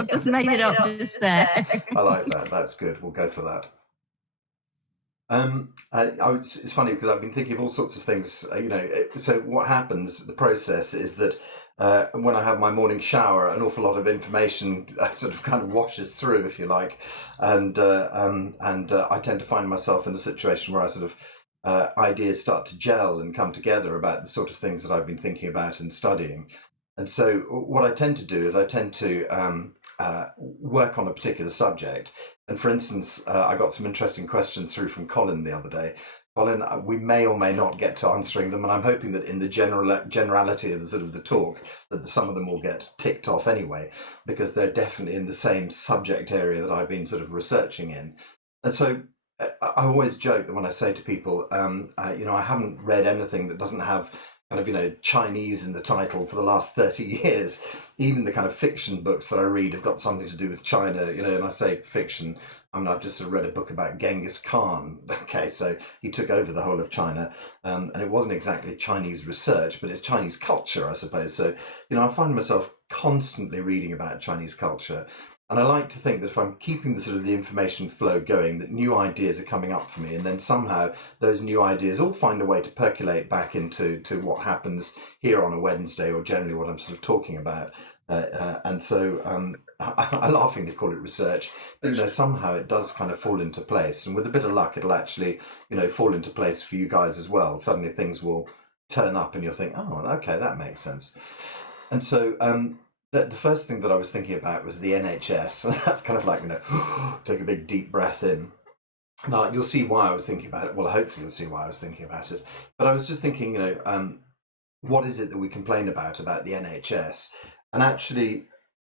I've just made it up just there. I like that. That's good. We'll go for that. It's funny because I've been thinking of all sorts of things. So what happens? The process is that when I have my morning shower, an awful lot of information sort of kind of washes through, if you like, and I tend to find myself in a situation where I sort of ideas start to gel and come together about the sort of things that I've been thinking about and studying. And so what I tend to do is I tend to work on a particular subject. And for instance, I got some interesting questions through from Colin the other day. Colin, we may or may not get to answering them, and I'm hoping that in the generality of the sort of the talk, that some of them will get ticked off anyway, because they're definitely in the same subject area that I've been sort of researching in. And so I always joke that when I say to people, I haven't read anything that doesn't have kind of, Chinese in the title for the last 30 years. Even the kind of fiction books that I read have got something to do with China, and I say fiction. I've just sort of read a book about Genghis Khan. Okay, so he took over the whole of China, and it wasn't exactly Chinese research, but it's Chinese culture, I suppose. So, I find myself constantly reading about Chinese culture. And I like to think that if I'm keeping the sort of the information flow going, that new ideas are coming up for me, and then somehow those new ideas all find a way to percolate back into what happens here on a Wednesday, or generally what I'm sort of talking about. And so I laughingly call it research. Somehow it does kind of fall into place, and with a bit of luck, it'll actually, fall into place for you guys as well. Suddenly things will turn up, and you'll think, oh, okay, that makes sense. And so the first thing that I was thinking about was the NHS. And that's kind of like, take a big deep breath in. Now, you'll see why I was thinking about it. Well, hopefully you'll see why I was thinking about it. But I was just thinking, what is it that we complain about the NHS? And actually,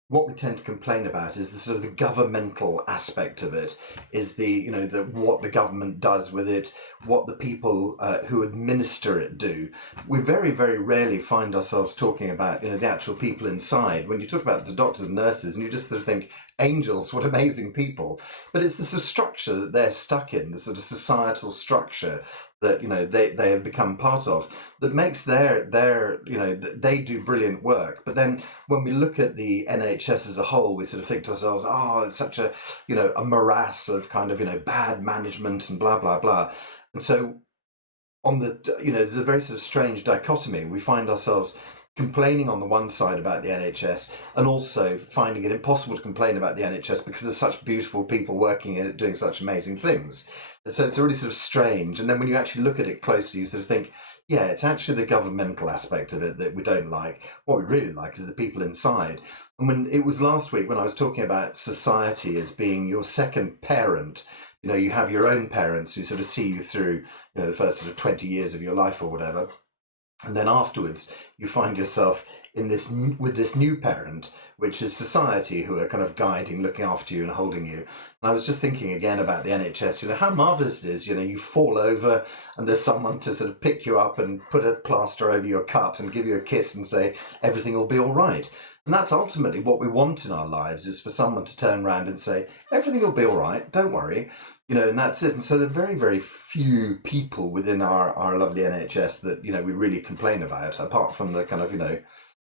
what we tend to complain about is the sort of the governmental aspect of it, is the what the government does with it, what the people who administer it do. We very, very rarely find ourselves talking about the actual people inside. When you talk about the doctors and nurses, and you just sort of think, angels, what amazing people. But it's the sort of structure that they're stuck in, the sort of societal structure that they have become part of, that makes their they do brilliant work. But then when we look at the NHS as a whole, we sort of think to ourselves, oh, it's such a a morass of kind of bad management and blah blah blah. And so on the there's a very sort of strange dichotomy. We find ourselves complaining on the one side about the NHS, and also finding it impossible to complain about the NHS because there's such beautiful people working in it doing such amazing things. And so it's really sort of strange. And then when you actually look at it closely, you sort of think, yeah, it's actually the governmental aspect of it that we don't like. What we really like is the people inside. And when it was last week when I was talking about society as being your second parent, you have your own parents who sort of see you through, the first sort of 20 years of your life or whatever. And then afterwards, you find yourself with this new parent, which is society, who are kind of guiding, looking after you and holding you. And I was just thinking again about the NHS, how marvellous it is, you fall over and there's someone to sort of pick you up and put a plaster over your cut and give you a kiss and say, everything will be all right. And that's ultimately what we want in our lives, is for someone to turn around and say, everything will be all right, don't worry. And that's it. And so there are very, very few people within our lovely NHS that, we really complain about, apart from the kind of,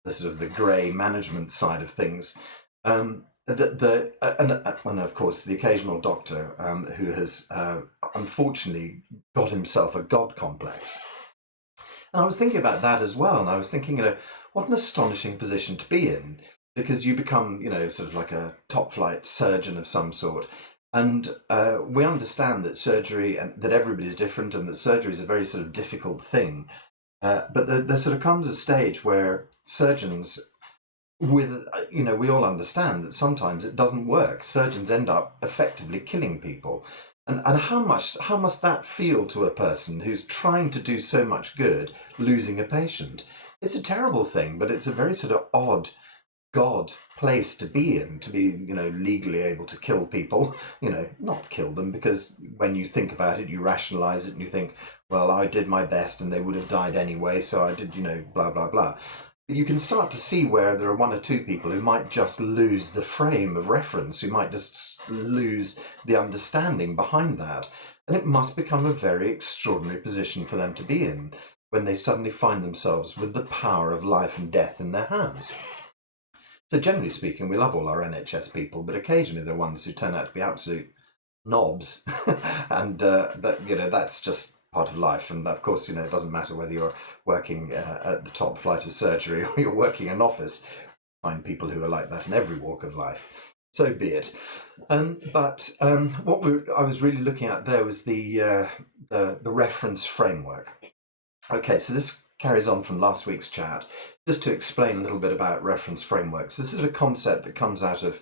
the sort of the grey management side of things. And of course, the occasional doctor who has unfortunately got himself a God complex. And I was thinking about that as well. And I was thinking, what an astonishing position to be in, because you become, sort of like a top flight surgeon of some sort. And we understand that surgery, and that everybody's different, and that surgery is a very sort of difficult thing. But there sort of comes a stage where surgeons, we all understand that sometimes it doesn't work. Surgeons end up effectively killing people. And how must that feel to a person who's trying to do so much good, losing a patient? It's a terrible thing, but it's a very sort of odd God place to be in, to be, legally able to kill people, not kill them, because when you think about it, you rationalize it and you think, well, I did my best and they would have died anyway, so I did, blah, blah, blah. But you can start to see where there are one or two people who might just lose the frame of reference, who might just lose the understanding behind that. And it must become a very extraordinary position for them to be in when they suddenly find themselves with the power of life and death in their hands. So generally speaking, we love all our NHS people, but occasionally they're ones who turn out to be absolute knobs, and that's just part of life. And of course, it doesn't matter whether you're working at the top flight of surgery or you're working in an office. Find people who are like that in every walk of life. So be it. But what I was really looking at there was the reference framework. Okay, so this carries on from last week's chat, just to explain a little bit about reference frameworks. This is a concept that comes out of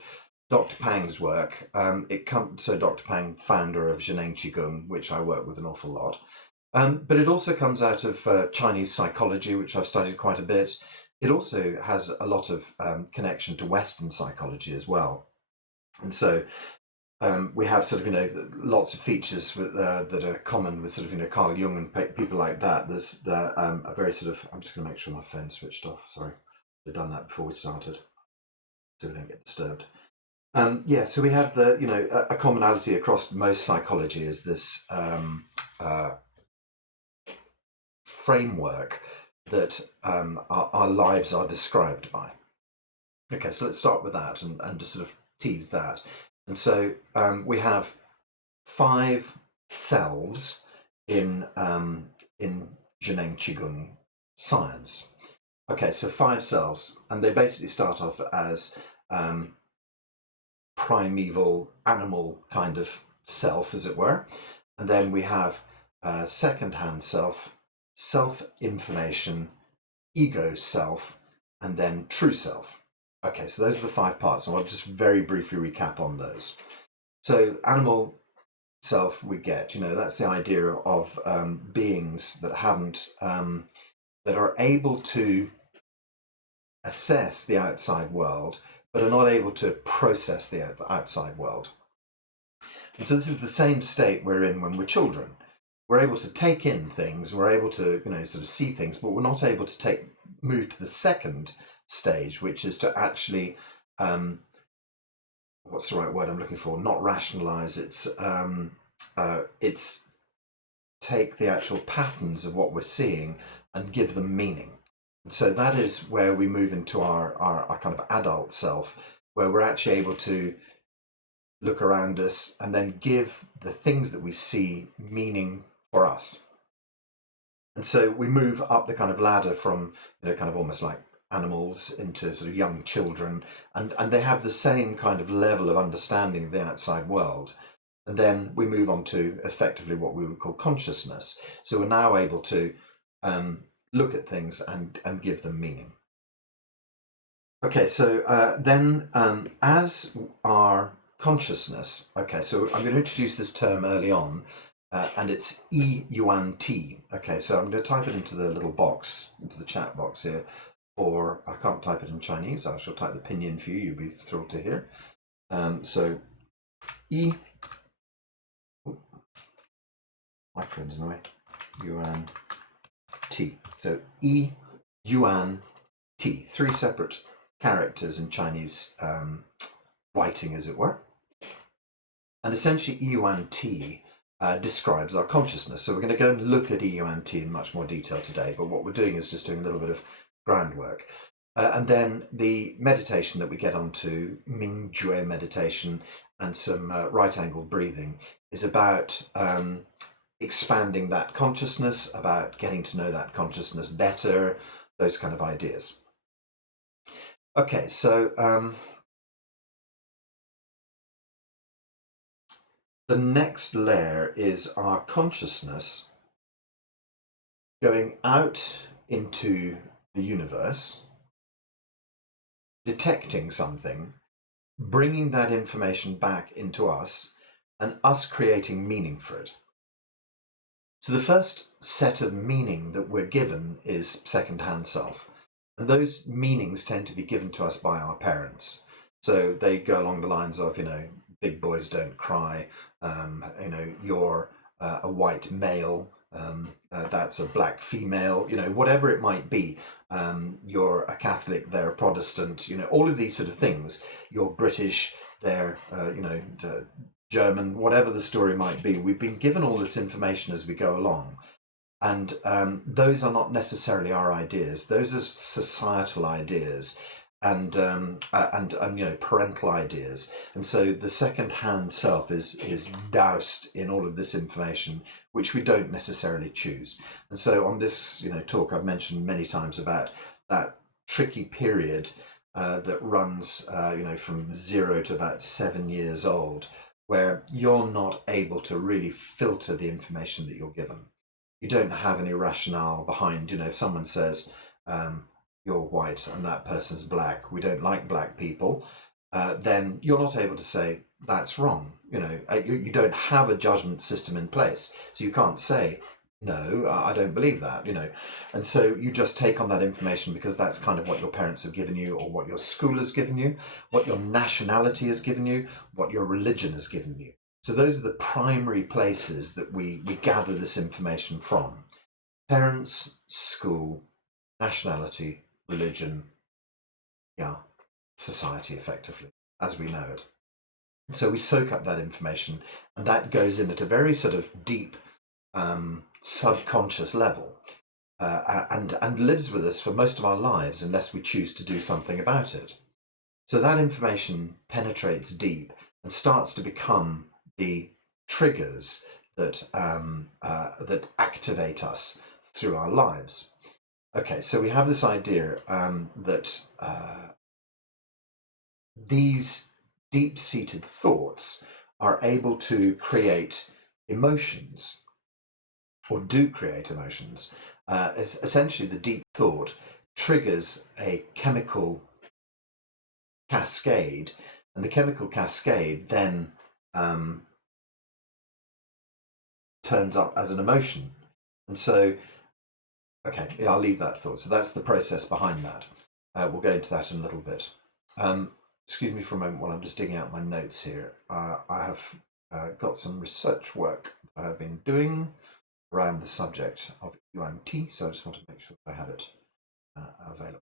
Dr. Pang's work. So Dr. Pang, founder of Zhineng Qigong, which I work with an awful lot. But it also comes out of Chinese psychology, which I've studied quite a bit. It also has a lot of connection to Western psychology as well. And so we have sort of, lots of features that are common with sort of, Carl Jung and people like that. There's a very sort of, I'm just going to make sure my phone's switched off. Sorry, I've done that before we started, so we don't get disturbed. So we have a commonality across most psychology is this framework that our lives are described by. Okay, so let's start with that and just sort of tease that. And so we have 5 selves in Zhineng Qigong science. Okay, so 5 selves, and they basically start off as primeval animal kind of self, as it were. And then we have second-hand self, self-information, ego self, and then true self. Okay, so those are the 5 parts, and I'll just very briefly recap on those. So animal self, we get, that's the idea of beings that that are able to assess the outside world, but are not able to process the outside world. And so this is the same state we're in when we're children. We're able to take in things, we're able to, sort of see things, but we're not able to move to the second stage, which is to actually, what's the right word I'm looking for? Not rationalize. It's take the actual patterns of what we're seeing and give them meaning. And so that is where we move into our kind of adult self, where we're actually able to look around us and then give the things that we see meaning for us. And so we move up the kind of ladder from, kind of almost like animals into sort of young children, and they have the same kind of level of understanding of the outside world. And then we move on to effectively what we would call consciousness. So we're now able to look at things and give them meaning. Okay, so then as our consciousness, okay, so I'm going to introduce this term early on, and it's Yuan Ti. Okay, so I'm going to type it into the little box, into the chat box here, or I can't type it in Chinese. I shall type the pinyin for you. You'll be thrilled to hear. So my friend's in the way. Yuan Ti. So Yuan Ti. 3 separate characters in Chinese writing, as it were. And essentially, Yuan Ti describes our consciousness. So we're going to go and look at Yuan Ti in much more detail today. But what we're doing is just doing a little bit of groundwork. And then the meditation that we get onto, Ming Jue meditation and some right angle breathing, is about expanding that consciousness, about getting to know that consciousness better, those kind of ideas. Okay, so the next layer is our consciousness going out into the universe, detecting something, bringing that information back into us, and us creating meaning for it. So the first set of meaning that we're given is second-hand self. And those meanings tend to be given to us by our parents. So they go along the lines of, big boys don't cry, you're a white male, that's a black female, whatever it might be. You're a Catholic, they're a Protestant, all of these sort of things. You're British, they're, German, whatever the story might be. We've been given all this information as we go along. And those are not necessarily our ideas. Those are societal ideas. and parental ideas. And so the second-hand self is doused in all of this information, which we don't necessarily choose. And so on this talk, I've mentioned many times about that tricky period that runs from 0 to about 7 years old, where you're not able to really filter the information that you're given. You don't have any rationale behind, if someone says, you're white and that person's black, we don't like black people, then you're not able to say that's wrong. You don't have a judgment system in place, so you can't say no, I don't believe that. And so you just take on that information because that's kind of what your parents have given you, or what your school has given you, what your nationality has given you, what your religion has given you. So those are the primary places that we gather this information from: parents, school, nationality, religion, society, effectively, as we know it. So we soak up that information, and that goes in at a very sort of deep subconscious level, and lives with us for most of our lives unless we choose to do something about it. So that information penetrates deep and starts to become the triggers that that activate us through our lives. Okay, so we have this idea that these deep-seated thoughts are able to create emotions, or do create emotions. Essentially, the deep thought triggers a chemical cascade, and the chemical cascade then turns up as an emotion. And so, okay, I'll leave that thought. So that's the process behind that. We'll go into that in a little bit. Excuse me for a moment while I'm just digging out my notes here. I have got some research work that I've been doing around the subject of Yuan Ti, so I just want to make sure I have it available.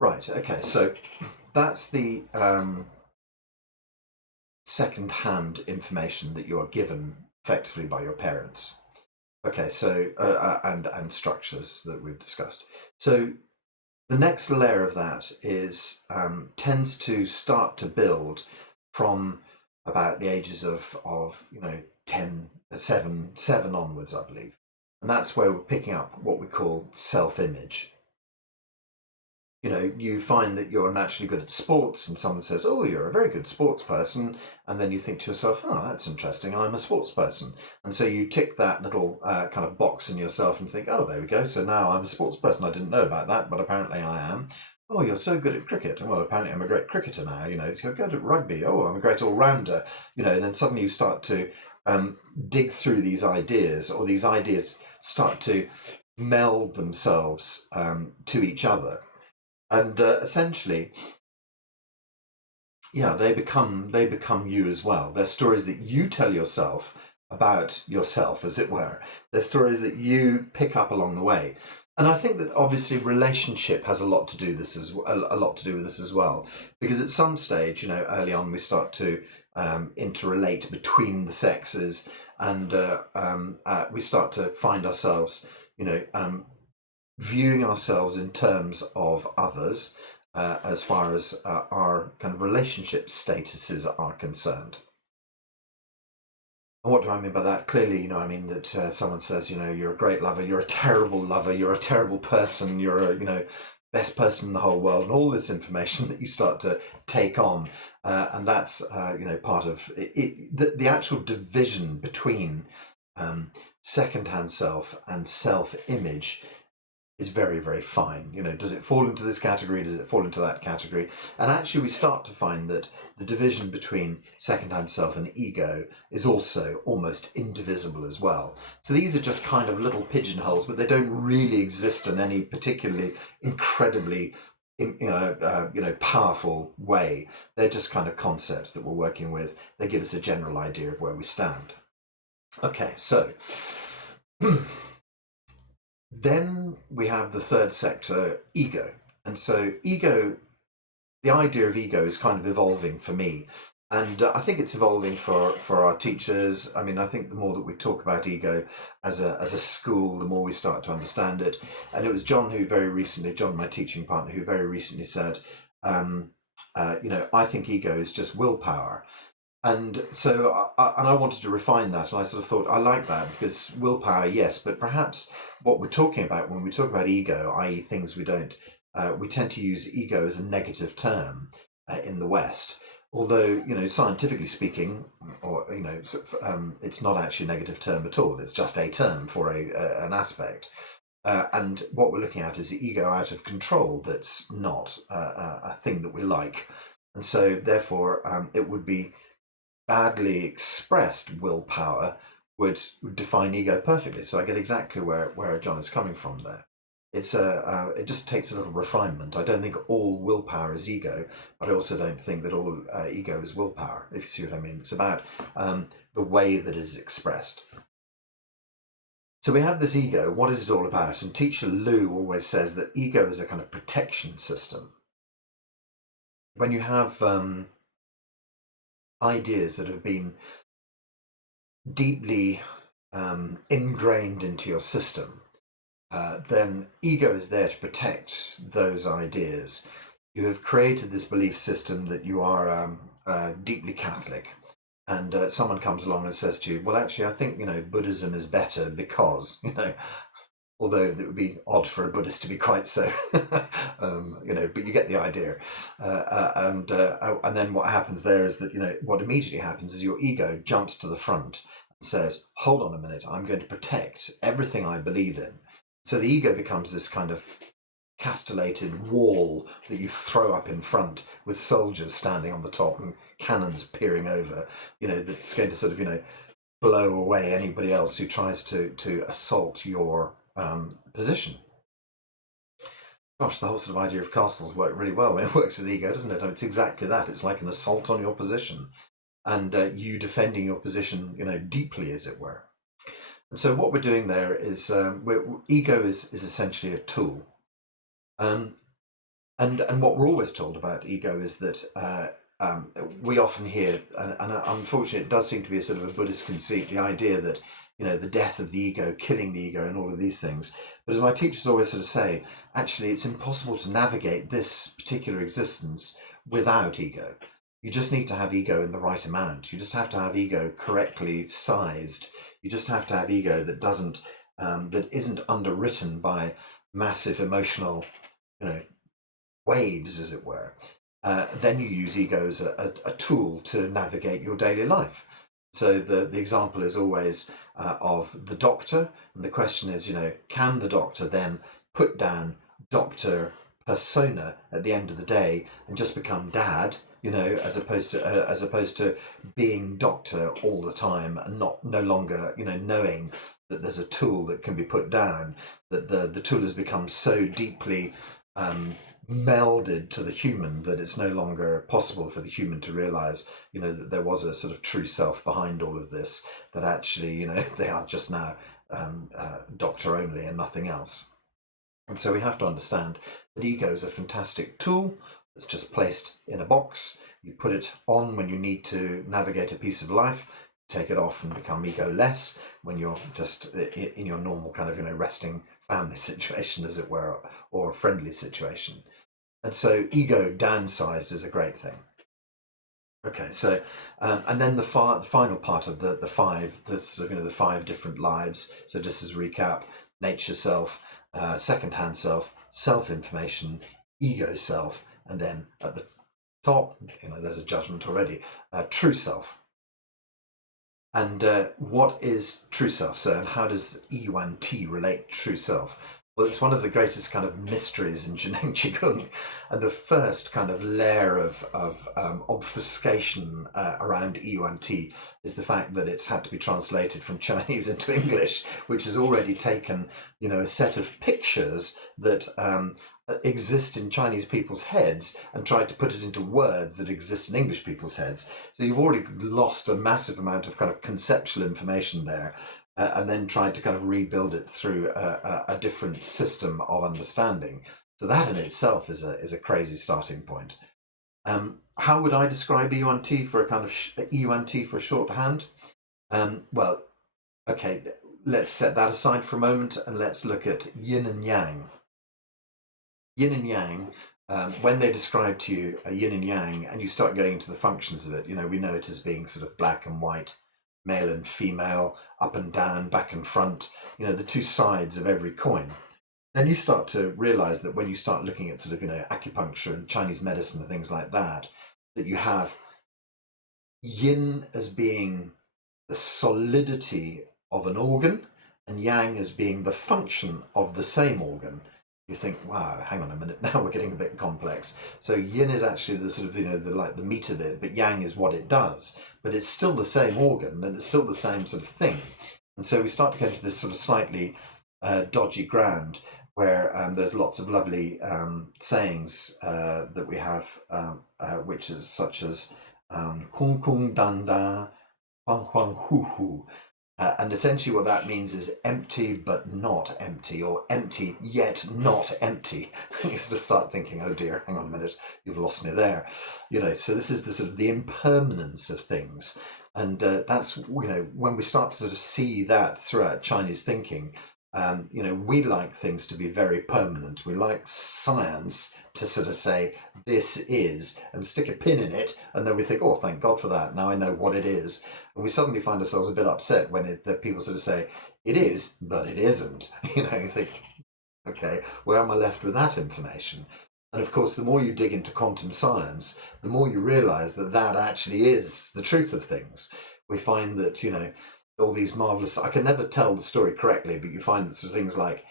Right, okay, so that's the second-hand information that you are given effectively by your parents. Okay, so and structures that we've discussed. So the next layer of that is tends to start to build from about the ages of 7 onwards, I believe, and that's where we're picking up what we call self-image. You find that you're naturally good at sports, and someone says, oh, you're a very good sports person, and then you think to yourself, oh, that's interesting, I'm a sports person. And so you tick that little kind of box in yourself and think, oh, there we go, so now I'm a sports person. I didn't know about that, but apparently I am. Oh, you're so good at cricket. Well, apparently I'm a great cricketer now. You're good at rugby. Oh, I'm a great all-rounder. And then suddenly you start to dig through these ideas, or these ideas start to meld themselves to each other. And essentially, they become you as well. They're stories that you tell yourself about yourself, as it were. They're stories that you pick up along the way. And I think that obviously relationship has a lot to do with this as well, because at some stage, early on, we start to interrelate between the sexes, and we start to find ourselves, viewing ourselves in terms of others, as far as our kind of relationship statuses are concerned. And what do I mean by that? Clearly, I mean that someone says, you're a great lover, you're a terrible lover, you're a terrible person, you're a, best person in the whole world, and all this information that you start to take on. And that's, part of it, the actual division between second-hand self and self-image is very, very fine. Does it fall into this category? Does it fall into that category? And actually, we start to find that the division between second-hand self and ego is also almost indivisible as well. So these are just kind of little pigeonholes, but they don't really exist in any particularly incredibly powerful way. They're just kind of concepts that we're working with. They give us a general idea of where we stand. Okay, so then we have the third sector, ego. And so ego the idea of ego is kind of evolving for me. And I think it's evolving for our teachers. I mean, I think the more that we talk about ego as a school, the more we start to understand it. And it was John who very recently, John, my teaching partner, who very recently said, I think ego is just willpower. And so I wanted to refine that, and I sort of thought I like that because willpower, yes, but perhaps what we're talking about when we talk about ego, i.e., things we don't, we tend to use ego as a negative term in the West. Although, scientifically speaking, or it's not actually a negative term at all. It's just a term for an aspect. And what we're looking at is the ego out of control. That's not a thing that we like, and so therefore it would be badly expressed willpower would define ego perfectly. So I get exactly where John is coming from there. It just takes a little refinement. I don't think all willpower is ego, but I also don't think that all ego is willpower, if you see what I mean. It's about the way that it is expressed. So we have this ego. What is it all about? And teacher Lou always says that ego is a kind of protection system. When you have ideas that have been deeply ingrained into your system, then ego is there to protect those ideas. You have created this belief system that you are deeply Catholic, and someone comes along and says to you, well, actually, I think, Buddhism is better because, although it would be odd for a Buddhist to be quite so, but you get the idea. And then what happens there is that, what immediately happens is your ego jumps to the front and says, hold on a minute, I'm going to protect everything I believe in. So the ego becomes this kind of castellated wall that you throw up in front with soldiers standing on the top and cannons peering over, that's going to sort of, blow away anybody else who tries to assault your position. Gosh, the whole sort of idea of castles work really well when it works with ego, doesn't it? It's exactly that. It's like an assault on your position, and you defending your position, deeply, as it were. And so what we're doing there is ego is essentially a tool. And what we're always told about ego is that we often hear, and unfortunately it does seem to be a sort of a Buddhist conceit, the idea that, the death of the ego, killing the ego, and all of these things. But as my teachers always sort of say, actually it's impossible to navigate this particular existence without ego. You just need to have ego in the right amount. You just have to have ego correctly sized. You just have to have ego that doesn't, that isn't underwritten by massive emotional, waves, as it were. Then you use ego as a tool to navigate your daily life. So the example is always of the doctor, and the question is, can the doctor then put down doctor persona at the end of the day and just become dad, as opposed to being doctor all the time and no longer, knowing that there's a tool that can be put down, that the tool has become so deeply melded to the human that it's no longer possible for the human to realize, that there was a sort of true self behind all of this, that actually, they are just now doctor only and nothing else. And so we have to understand that ego is a fantastic tool that's just placed in a box. You put it on when you need to navigate a piece of life, take it off and become ego-less when you're just in your normal kind of, resting family situation, as it were, or a friendly situation. And so ego downsized is a great thing. Okay, so and then the final part of the five, the sort of, the five different lives. So just as a recap: nature self, second-hand self, self-information, ego self, and then at the top, there's a judgment already, true self. And what is true self? So, and how does Yuan Ti relate to true self? Well, it's one of the greatest kind of mysteries in Zhineng Qigong, and the first kind of layer of obfuscation around Yuan Ti is the fact that it's had to be translated from Chinese into English, which has already taken, a set of pictures that exist in Chinese people's heads and tried to put it into words that exist in English people's heads. So you've already lost a massive amount of kind of conceptual information there, and then tried to kind of rebuild it through a different system of understanding. So that in itself is a crazy starting point. How would I describe Yuan Ti for a kind of Yuan Ti for a shorthand? Well, okay, let's set that aside for a moment and let's look at yin and yang. Yin and yang, when they describe to you a yin and yang and you start going into the functions of it, we know it as being sort of black and white, male and female, up and down, back and front, the two sides of every coin. Then you start to realize that when you start looking at sort of, acupuncture and Chinese medicine and things like that, that you have yin as being the solidity of an organ and yang as being the function of the same organ. You think, wow, hang on a minute, now we're getting a bit complex. So yin is actually the sort of, the meat of it, but yang is what it does. But it's still the same organ and it's still the same sort of thing. And so we start to get into this sort of slightly dodgy ground where there's lots of lovely sayings that we have, which is such as kung kung dan da, huang huang hu hu. And essentially what that means is empty but not empty, or empty yet not empty. You sort of start thinking, oh dear, hang on a minute, you've lost me there. So this is the sort of the impermanence of things. And that's, when we start to sort of see that throughout Chinese thinking, we like things to be very permanent. We like science to sort of say, this is, and stick a pin in it, and then we think, oh, thank God for that, now I know what it is. And we suddenly find ourselves a bit upset when that people sort of say, it is, but it isn't. You think, okay, where am I left with that information? And of course, the more you dig into quantum science, the more you realize that that actually is the truth of things. We find that, all these marvelous, I can never tell the story correctly, but you find that sort of things like,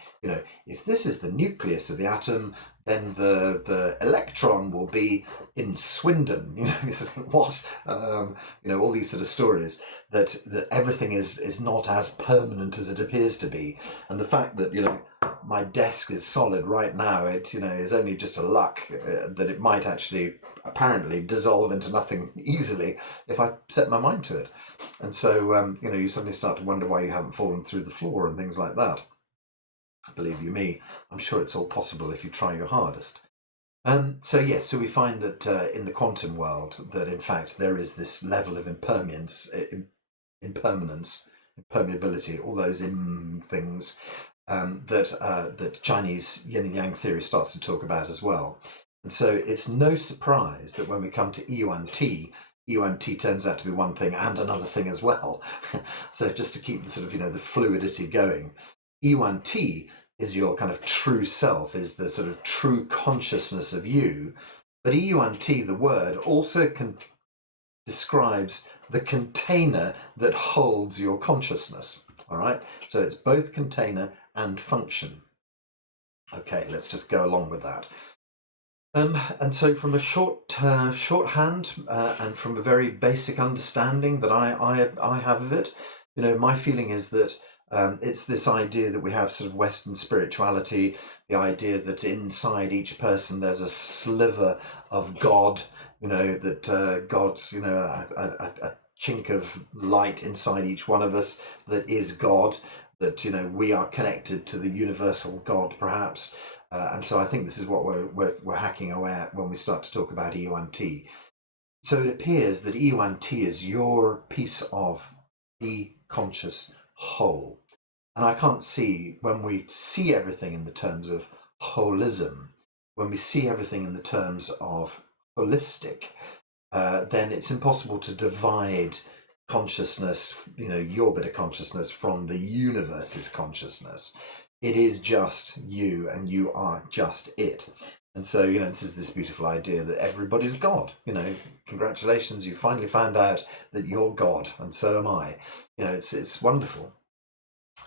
if this is the nucleus of the atom, then the electron will be in Swindon. You think, what? All these sort of stories that everything is not as permanent as it appears to be. And the fact that, my desk is solid right now, it, is only just a luck that it might actually apparently dissolve into nothing easily if I set my mind to it. And so, you suddenly start to wonder why you haven't fallen through the floor and things like that. Believe you me, I'm sure it's all possible if you try your hardest. So we find that in the quantum world, that in fact there is this level of impermanence, impermeability, all those things that Chinese yin and yang theory starts to talk about as well. And so it's no surprise that when we come to Yuan Ti turns out to be one thing and another thing as well. So just to keep the sort of, the fluidity going, Yuan Ti is your kind of true self, is the sort of true consciousness of you. But Yuan Ti, the word, also describes the container that holds your consciousness. All right, so it's both container and function. Okay, let's just go along with that. And so from a shorthand and from a very basic understanding that I have of it, my feeling is that it's this idea that we have sort of Western spirituality, the idea that inside each person there's a sliver of God, that God's, a chink of light inside each one of us that is God, that, we are connected to the universal God, perhaps. And so I think this is what we're hacking away at when we start to talk about Yuan Ti. So it appears that Yuan Ti is your piece of the conscious whole. And I can't see, when we see everything in the terms of holism, when we see everything in the terms of holistic, then it's impossible to divide consciousness, your bit of consciousness from the universe's consciousness. It is just you and you are just it. And so, this is this beautiful idea that everybody's God. Congratulations, you finally found out that you're God, and so am I. It's wonderful.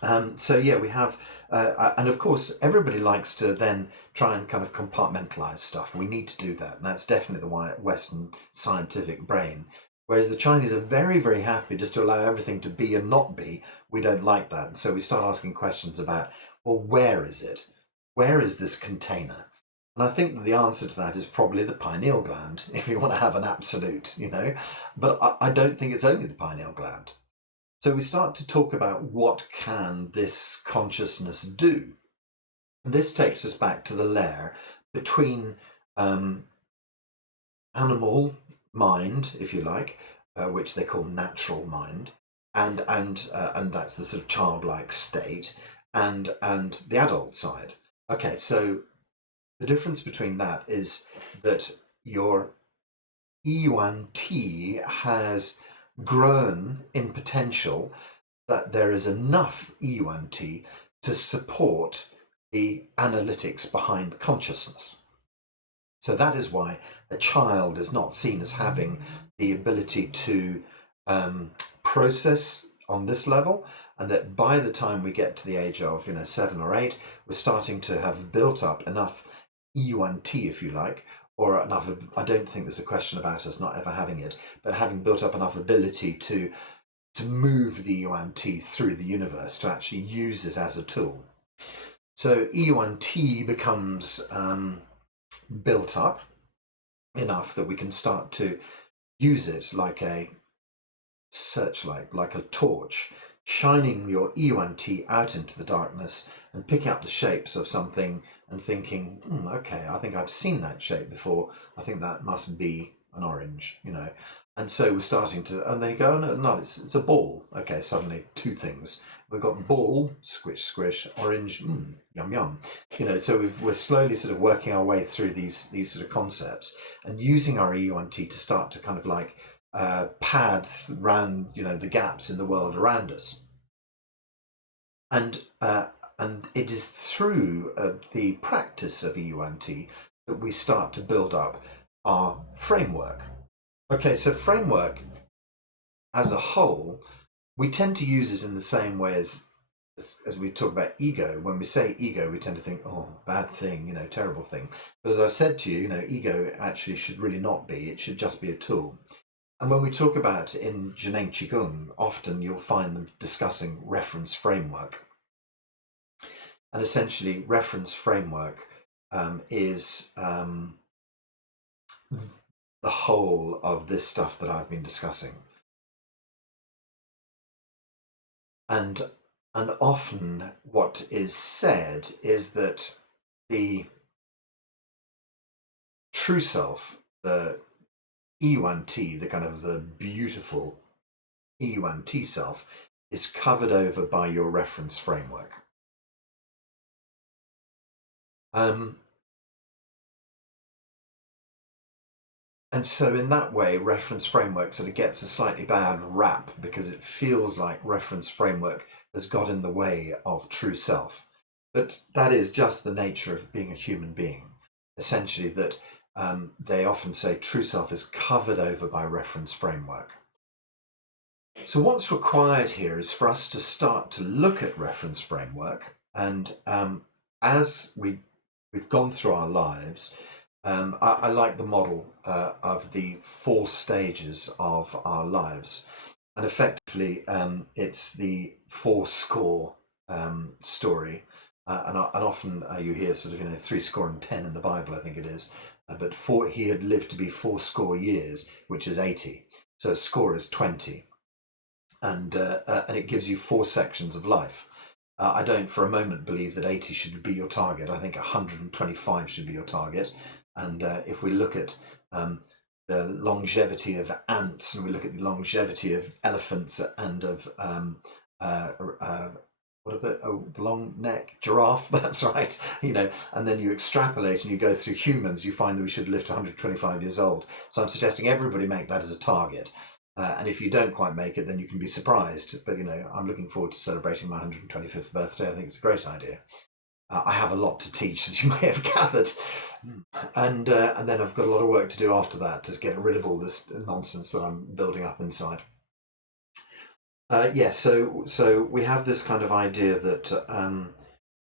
We have, and of course, everybody likes to then try and kind of compartmentalize stuff. We need to do that, and that's definitely the Western scientific brain. Whereas the Chinese are very, very happy just to allow everything to be and not be. We don't like that, and so we start asking questions about, well, where is it? Where is this container? And I think that the answer to that is probably the pineal gland, if you want to have an absolute, But I don't think it's only the pineal gland. So we start to talk about what can this consciousness do. And this takes us back to the layer between animal mind, if you like, which they call natural mind, and that's the sort of childlike state, and the adult side. Okay, so the difference between that is that your Yuan Ti has grown in potential, that there is enough Yuan Ti to support the analytics behind consciousness. So that is why a child is not seen as having the ability to process on this level, and that by the time we get to the age of 7 or 8, we're starting to have built up enough Yuan Ti, if you like, or enough. I don't think there's a question about us not ever having it, but having built up enough ability to move the Yuan Ti through the universe, to actually use it as a tool. So Yuan Ti becomes built up enough that we can start to use it like a searchlight, like a torch, shining your Yuan Ti out into the darkness and picking up the shapes of something and thinking, okay, I think I've seen that shape before. I think that must be an orange, And so we're starting to, and then you go, oh, no, it's a ball. Okay, suddenly two things. We've got ball, squish, squish, orange, yum, yum. So we're slowly sort of working our way through these sort of concepts and using our Yuan Ti to start to kind of like pad around, the gaps in the world around us. And it is through the practice of Yuan Ti that we start to build up our framework. Okay, so framework as a whole, we tend to use it in the same way as we talk about ego. When we say ego, we tend to think, oh, bad thing, terrible thing. But as I've said to you, ego actually should really not be. It should just be a tool. And when we talk about in Zhineng Qigong, often you'll find them discussing reference framework. And essentially, reference framework is the whole of this stuff that I've been discussing. And often what is said is that the true self, the Yuan Ti, the kind of the beautiful Yuan Ti self, is covered over by your reference framework. And so in that way, reference framework sort of gets a slightly bad rap because it feels like reference framework has got in the way of true self. But that is just the nature of being a human being. Essentially, that they often say true self is covered over by reference framework. So what's required here is for us to start to look at reference framework, and as we've gone through our lives, I like the model of the 4 stages of our lives, and effectively it's the 4 score story, and often you hear sort of 3 score and 10 in the Bible, I think it is, but he had lived to be 4 score years, which is 80, so a score is 20, and it gives you 4 sections of life. I don't for a moment believe that 80 should be your target. I think 125 should be your target. And if we look at the longevity of ants, and we look at the longevity of elephants and of the long neck giraffe, that's right, and then you extrapolate and you go through humans, you find that we should live to 125 years old. So I'm suggesting everybody make that as a target. And if you don't quite make it, then you can be surprised. But, I'm looking forward to celebrating my 125th birthday. I think it's a great idea. I have a lot to teach, as you may have gathered. And then I've got a lot of work to do after that to get rid of all this nonsense that I'm building up inside. So we have this kind of idea that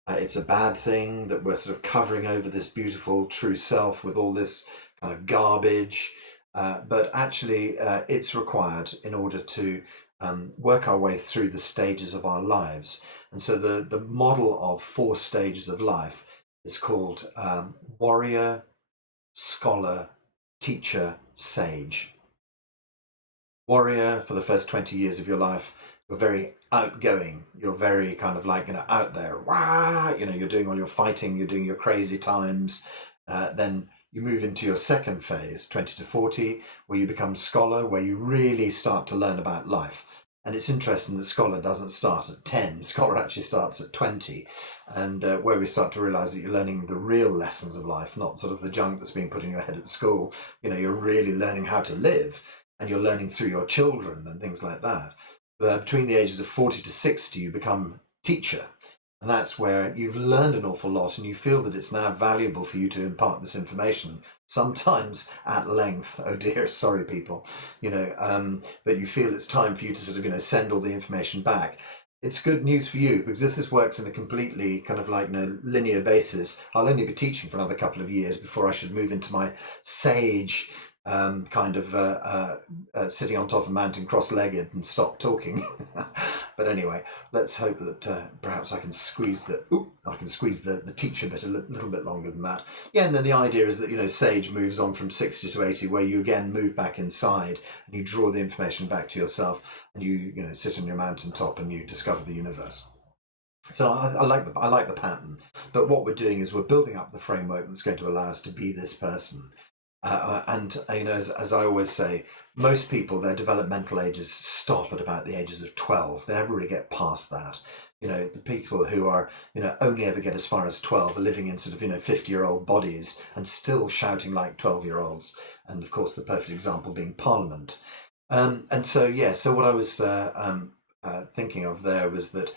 it's a bad thing, that we're sort of covering over this beautiful true self with all this kind of garbage. But actually, it's required in order to work our way through the stages of our lives. And so the model of 4 stages of life is called warrior, scholar, teacher, sage. Warrior, for the first 20 years of your life, you're very outgoing. You're very kind of like, out there. Wah! You're doing all your fighting. You're doing your crazy times. Then you move into your second phase, 20 to 40, where you become scholar, where you really start to learn about life. And it's interesting that scholar doesn't start at 10, scholar actually starts at 20, and where we start to realize that you're learning the real lessons of life, not sort of the junk that's being put in your head at school. You're really learning how to live, and you're learning through your children and things like that. Between the ages of 40 to 60, you become teacher. And that's where you've learned an awful lot and you feel that it's now valuable for you to impart this information, sometimes at length. Oh dear, sorry people, but you feel it's time for you to sort of, send all the information back. It's good news for you, because if this works in a completely kind of like linear basis, I'll only be teaching for another couple of years before I should move into my sage sitting on top of a mountain cross-legged and stop talking. But anyway, let's hope that perhaps I can squeeze the teacher bit a little bit longer than that. Yeah, and then the idea is that sage moves on from 60 to 80, where you again move back inside and you draw the information back to yourself, and you sit on your mountaintop and you discover the universe. So I like the pattern, but what we're doing is we're building up the framework that's going to allow us to be this person. As I always say, most people, their developmental ages stop at about the ages of 12. They never really get past that. The people who are, only ever get as far as 12 are living in sort of, 50-year-old bodies and still shouting like 12-year-olds. And of course, the perfect example being Parliament. So what I was thinking of there was that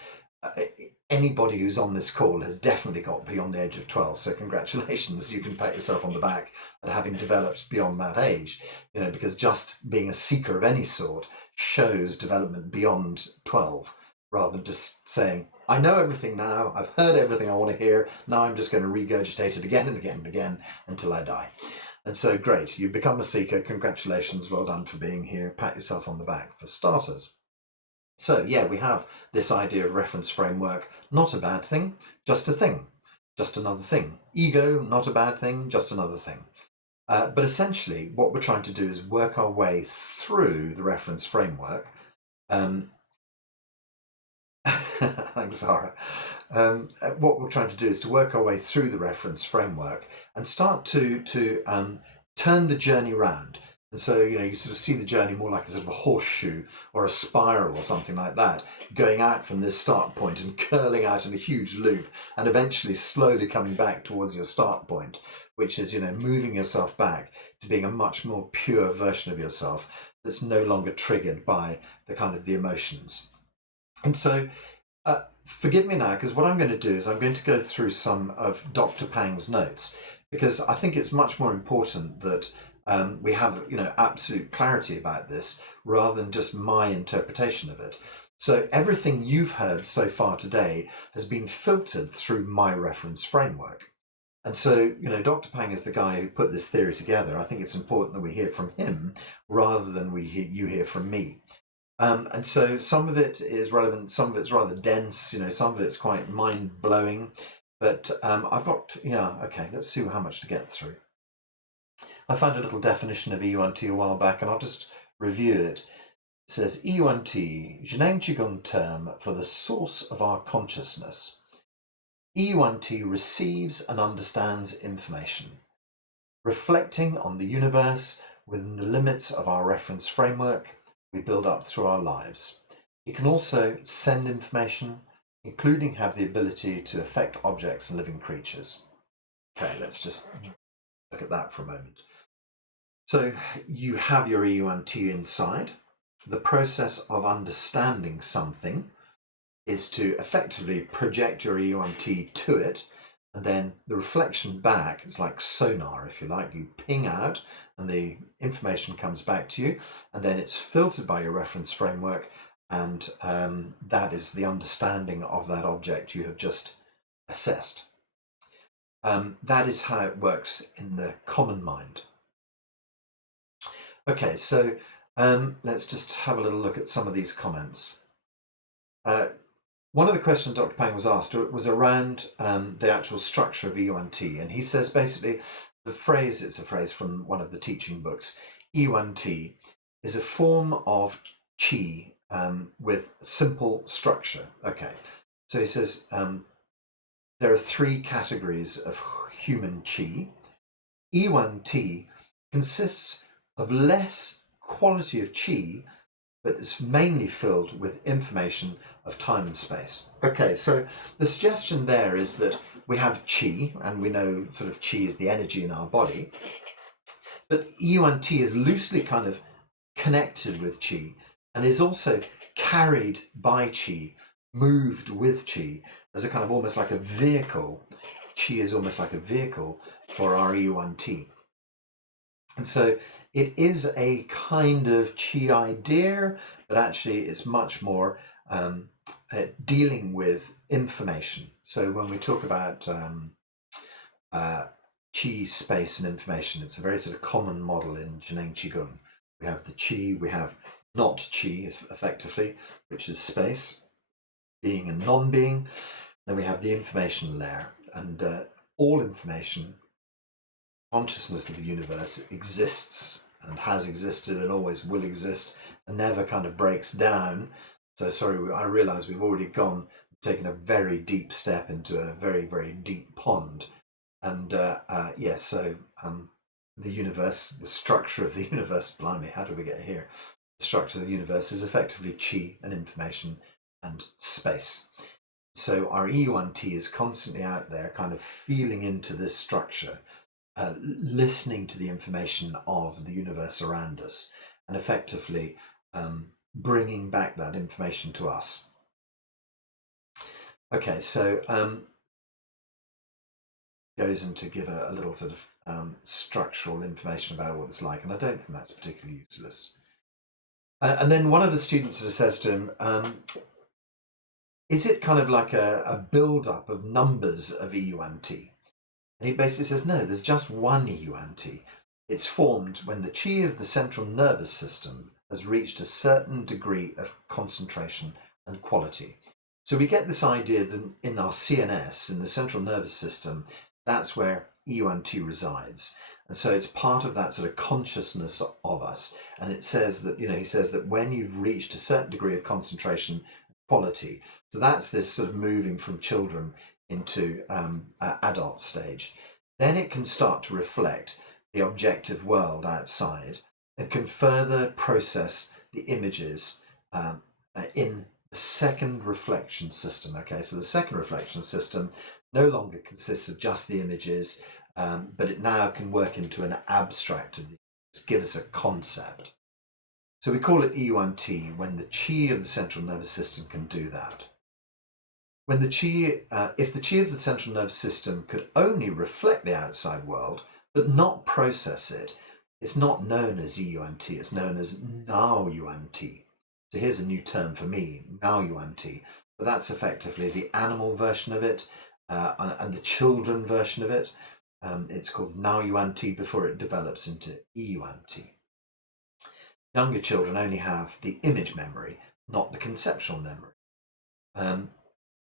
anybody who's on this call has definitely got beyond the age of 12. So congratulations, you can pat yourself on the back at having developed beyond that age, because just being a seeker of any sort shows development beyond 12, rather than just saying, I know everything now, I've heard everything I want to hear, now I'm just going to regurgitate it again and again and again until I die. And so great, you've become a seeker, congratulations, well done for being here, pat yourself on the back for starters. So yeah, we have this idea of reference framework, not a bad thing, just a thing, just another thing. Ego, not a bad thing, just another thing. But essentially, what we're trying to do is work our way through the reference framework. Thanks, Zara. What we're trying to do is to work our way through the reference framework and start to turn the journey round. And so, you sort of see the journey more like a sort of a horseshoe or a spiral or something like that, going out from this start point and curling out in a huge loop and eventually slowly coming back towards your start point, which is, moving yourself back to being a much more pure version of yourself that's no longer triggered by the emotions. And so, forgive me now, because what I'm going to do is I'm going to go through some of Dr. Pang's notes, because I think it's much more important that we have, absolute clarity about this rather than just my interpretation of it. So everything you've heard so far today has been filtered through my reference framework. And so, Dr. Pang is the guy who put this theory together. I think it's important that we hear from him rather than you hear from me. And so some of it is relevant, some of it's rather dense, some of it's quite mind-blowing. But I've got, okay, let's see how much to get through. I found a little definition of Yuan Ti a while back, and I'll just review it. It says, Yuan Ti, Zhineng Qigong term for the source of our consciousness. Yuan Ti receives and understands information, reflecting on the universe within the limits of our reference framework we build up through our lives. It can also send information, including have the ability to affect objects and living creatures. Okay, let's just look at that for a moment. So you have your Yuan Ti inside. The process of understanding something is to effectively project your Yuan Ti to it, and then the reflection back is like sonar, if you like. You ping out and the information comes back to you, and then it's filtered by your reference framework, and that is the understanding of that object you have just assessed. That is how it works in the common mind. Okay, so let's just have a little look at some of these comments. One of the questions Dr. Pang was asked was around the actual structure of Yuan Ti, and he says basically it's a phrase from one of the teaching books, Yuan Ti is a form of Qi with simple structure. Okay, so he says there are three categories of human Qi. Yuan Ti consists of less quality of qi, but it's mainly filled with information of time and space. Okay, so the suggestion there is that we have qi, and we know sort of qi is the energy in our body, but Yuan Ti is loosely kind of connected with qi and is also carried by qi, moved with qi as a kind of almost like a vehicle. Qi is almost like a vehicle for our Yuan Ti. And so it is a kind of qi idea, but actually it's much more dealing with information. So when we talk about qi, space, and information, it's a very sort of common model in Zhineng Qigong. We have the qi, we have not qi, effectively, which is space, being and non-being. Then we have the information layer, and all information, consciousness of the universe exists and has existed and always will exist and never kind of breaks down. So sorry, I realise we've already taken a very deep step into a very, very deep pond. And the universe, the structure of the universe, blimey, how did we get here? The structure of the universe is effectively qi and information and space. So our Yuan Ti is constantly out there kind of feeling into this structure, listening to the information of the universe around us, and effectively bringing back that information to us. Okay, so goes in to give a little sort of structural information about what it's like, and I don't think that's particularly useless. And then one of the students sort of says to him, is it kind of like a build-up of numbers of Yuan Ti? And he basically says, no, there's just one Yuan Ti. It's formed when the qi of the central nervous system has reached a certain degree of concentration and quality. So we get this idea that in our CNS, in the central nervous system, that's where Yuan Ti resides. And so it's part of that sort of consciousness of us. And it says that, he says that when you've reached a certain degree of concentration and quality, so that's this sort of moving from children into adult stage, then it can start to reflect the objective world outside and can further process the images in the second reflection system. Okay, so the second reflection system no longer consists of just the images, but it now can work into an abstract of the images, give us a concept. So we call it Yuan Ti when the qi of the central nervous system can do that. When the qi, if the qi of the central nervous system could only reflect the outside world, but not process it, it's not known as Yuan Ti, it's known as Now Yuan Ti. So here's a new term for me, Now Yuan Ti. But that's effectively the animal version of it and the children version of it. It's called Now Yuan Ti before it develops into Yuan Ti. Younger children only have the image memory, not the conceptual memory.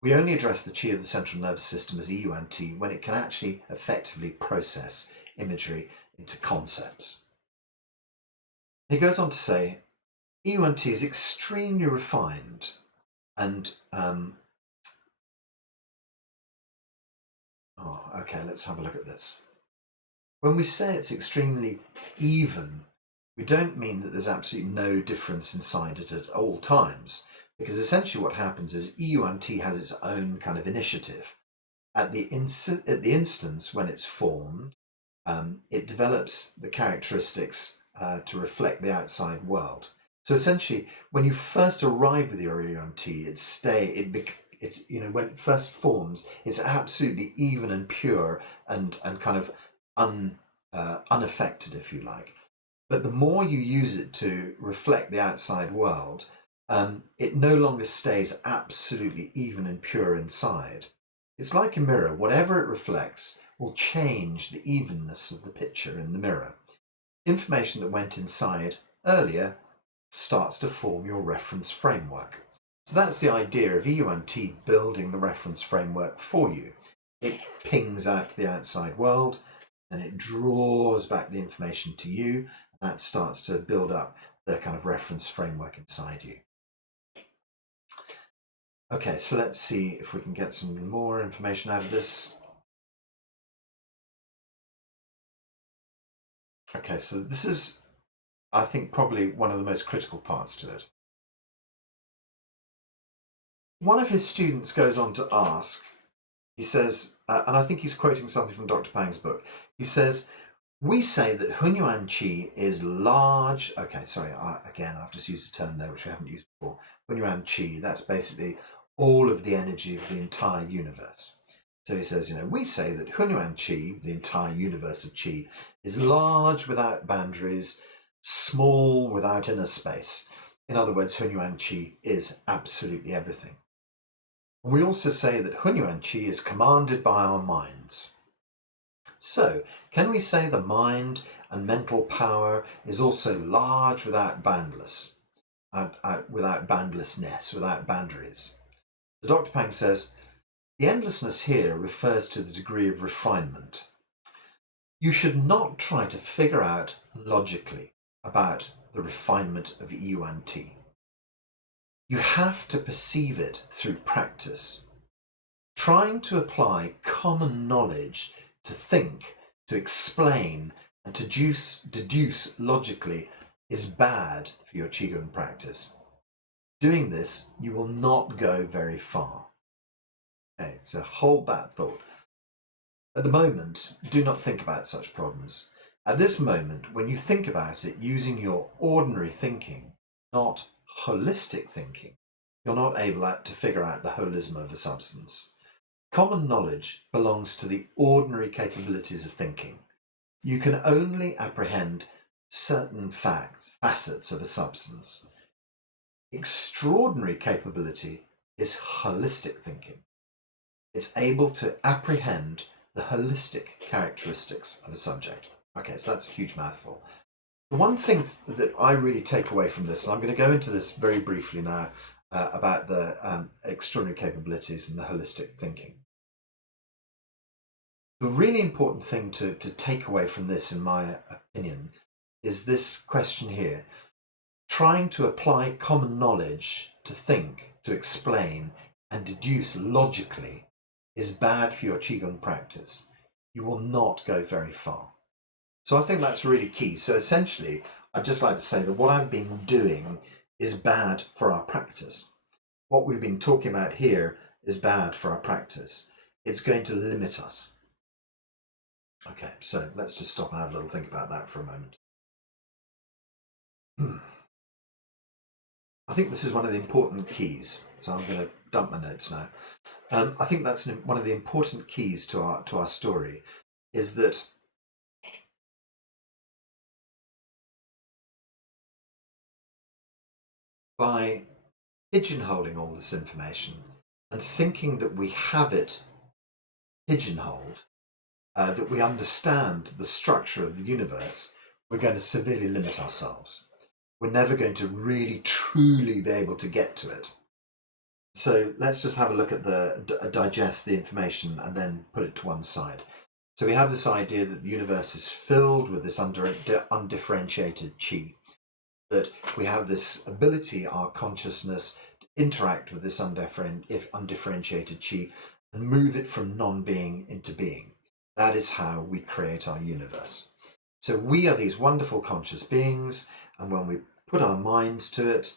We only address the qi of the central nervous system as Yuan Ti when it can actually effectively process imagery into concepts. He goes on to say, Yuan Ti is extremely refined and let's have a look at this. When we say it's extremely even, we don't mean that there's absolutely no difference inside it at all times, because essentially what happens is Yuan Ti has its own kind of initiative. At the instance when it's formed, it develops the characteristics to reflect the outside world. So essentially, when you first arrive with your Yuan Ti, when it first forms, it's absolutely even and pure and kind of unaffected, if you like. But the more you use it to reflect the outside world, it no longer stays absolutely even and pure inside. It's like a mirror. Whatever it reflects will change the evenness of the picture in the mirror. Information that went inside earlier starts to form your reference framework. So that's the idea of Yuan Ti building the reference framework for you. It pings out to the outside world, then it draws back the information to you, and that starts to build up the kind of reference framework inside you. Okay, so let's see if we can get some more information out of this. Okay, so this is, I think, probably one of the most critical parts to it. One of his students goes on to ask, he says, and I think he's quoting something from Dr. Pang's book. He says, we say that Hunyuan Qi is large. Okay, sorry, again, I've just used a term there which we haven't used before. Hunyuan Qi, that's basically all of the energy of the entire universe. So he says, we say that Hunyuan Qi, the entire universe of Qi, is large without boundaries, small without inner space. In other words, Hunyuan Qi is absolutely everything. We also say that Hunyuan Qi is commanded by our minds. So, can we say the mind and mental power is also large without boundlessness, without boundaries? So Dr. Pang says, the endlessness here refers to the degree of refinement. You should not try to figure out logically about the refinement of Yuan Ti. You have to perceive it through practice. Trying to apply common knowledge to think, to explain, and to deduce logically is bad for your Qigong practice. Doing this, you will not go very far. Okay, so hold that thought. At the moment, do not think about such problems. At this moment, when you think about it using your ordinary thinking, not holistic thinking, you're not able to figure out the holism of a substance. Common knowledge belongs to the ordinary capabilities of thinking. You can only apprehend certain facets of a substance. Extraordinary capability is holistic thinking. It's able to apprehend the holistic characteristics of a subject. Okay, so that's a huge mouthful. The one thing that I really take away from this, and I'm going to go into this very briefly now, about the extraordinary capabilities and the holistic thinking. The really important thing to take away from this, in my opinion, is this question here. Trying to apply common knowledge to think, to explain, and deduce logically is bad for your Qigong practice. You will not go very far. So I think that's really key. So essentially, I'd just like to say that what I've been doing is bad for our practice. What we've been talking about here is bad for our practice. It's going to limit us. Okay, so let's just stop and have a little think about that for a moment. I think this is one of the important keys. So I'm going to dump my notes now. I think that's one of the important keys to our story, is that by pigeonholing all this information and thinking that we have it pigeonholed, that we understand the structure of the universe, we're going to severely limit ourselves. We're never going to really truly be able to get to it. So let's just have a look at digest the information and then put it to one side. So we have this idea that the universe is filled with this undifferentiated qi, that we have this ability, our consciousness, to interact with this undifferentiated qi and move it from non-being into being. That is how we create our universe. So we are these wonderful conscious beings, and when we put our minds to it,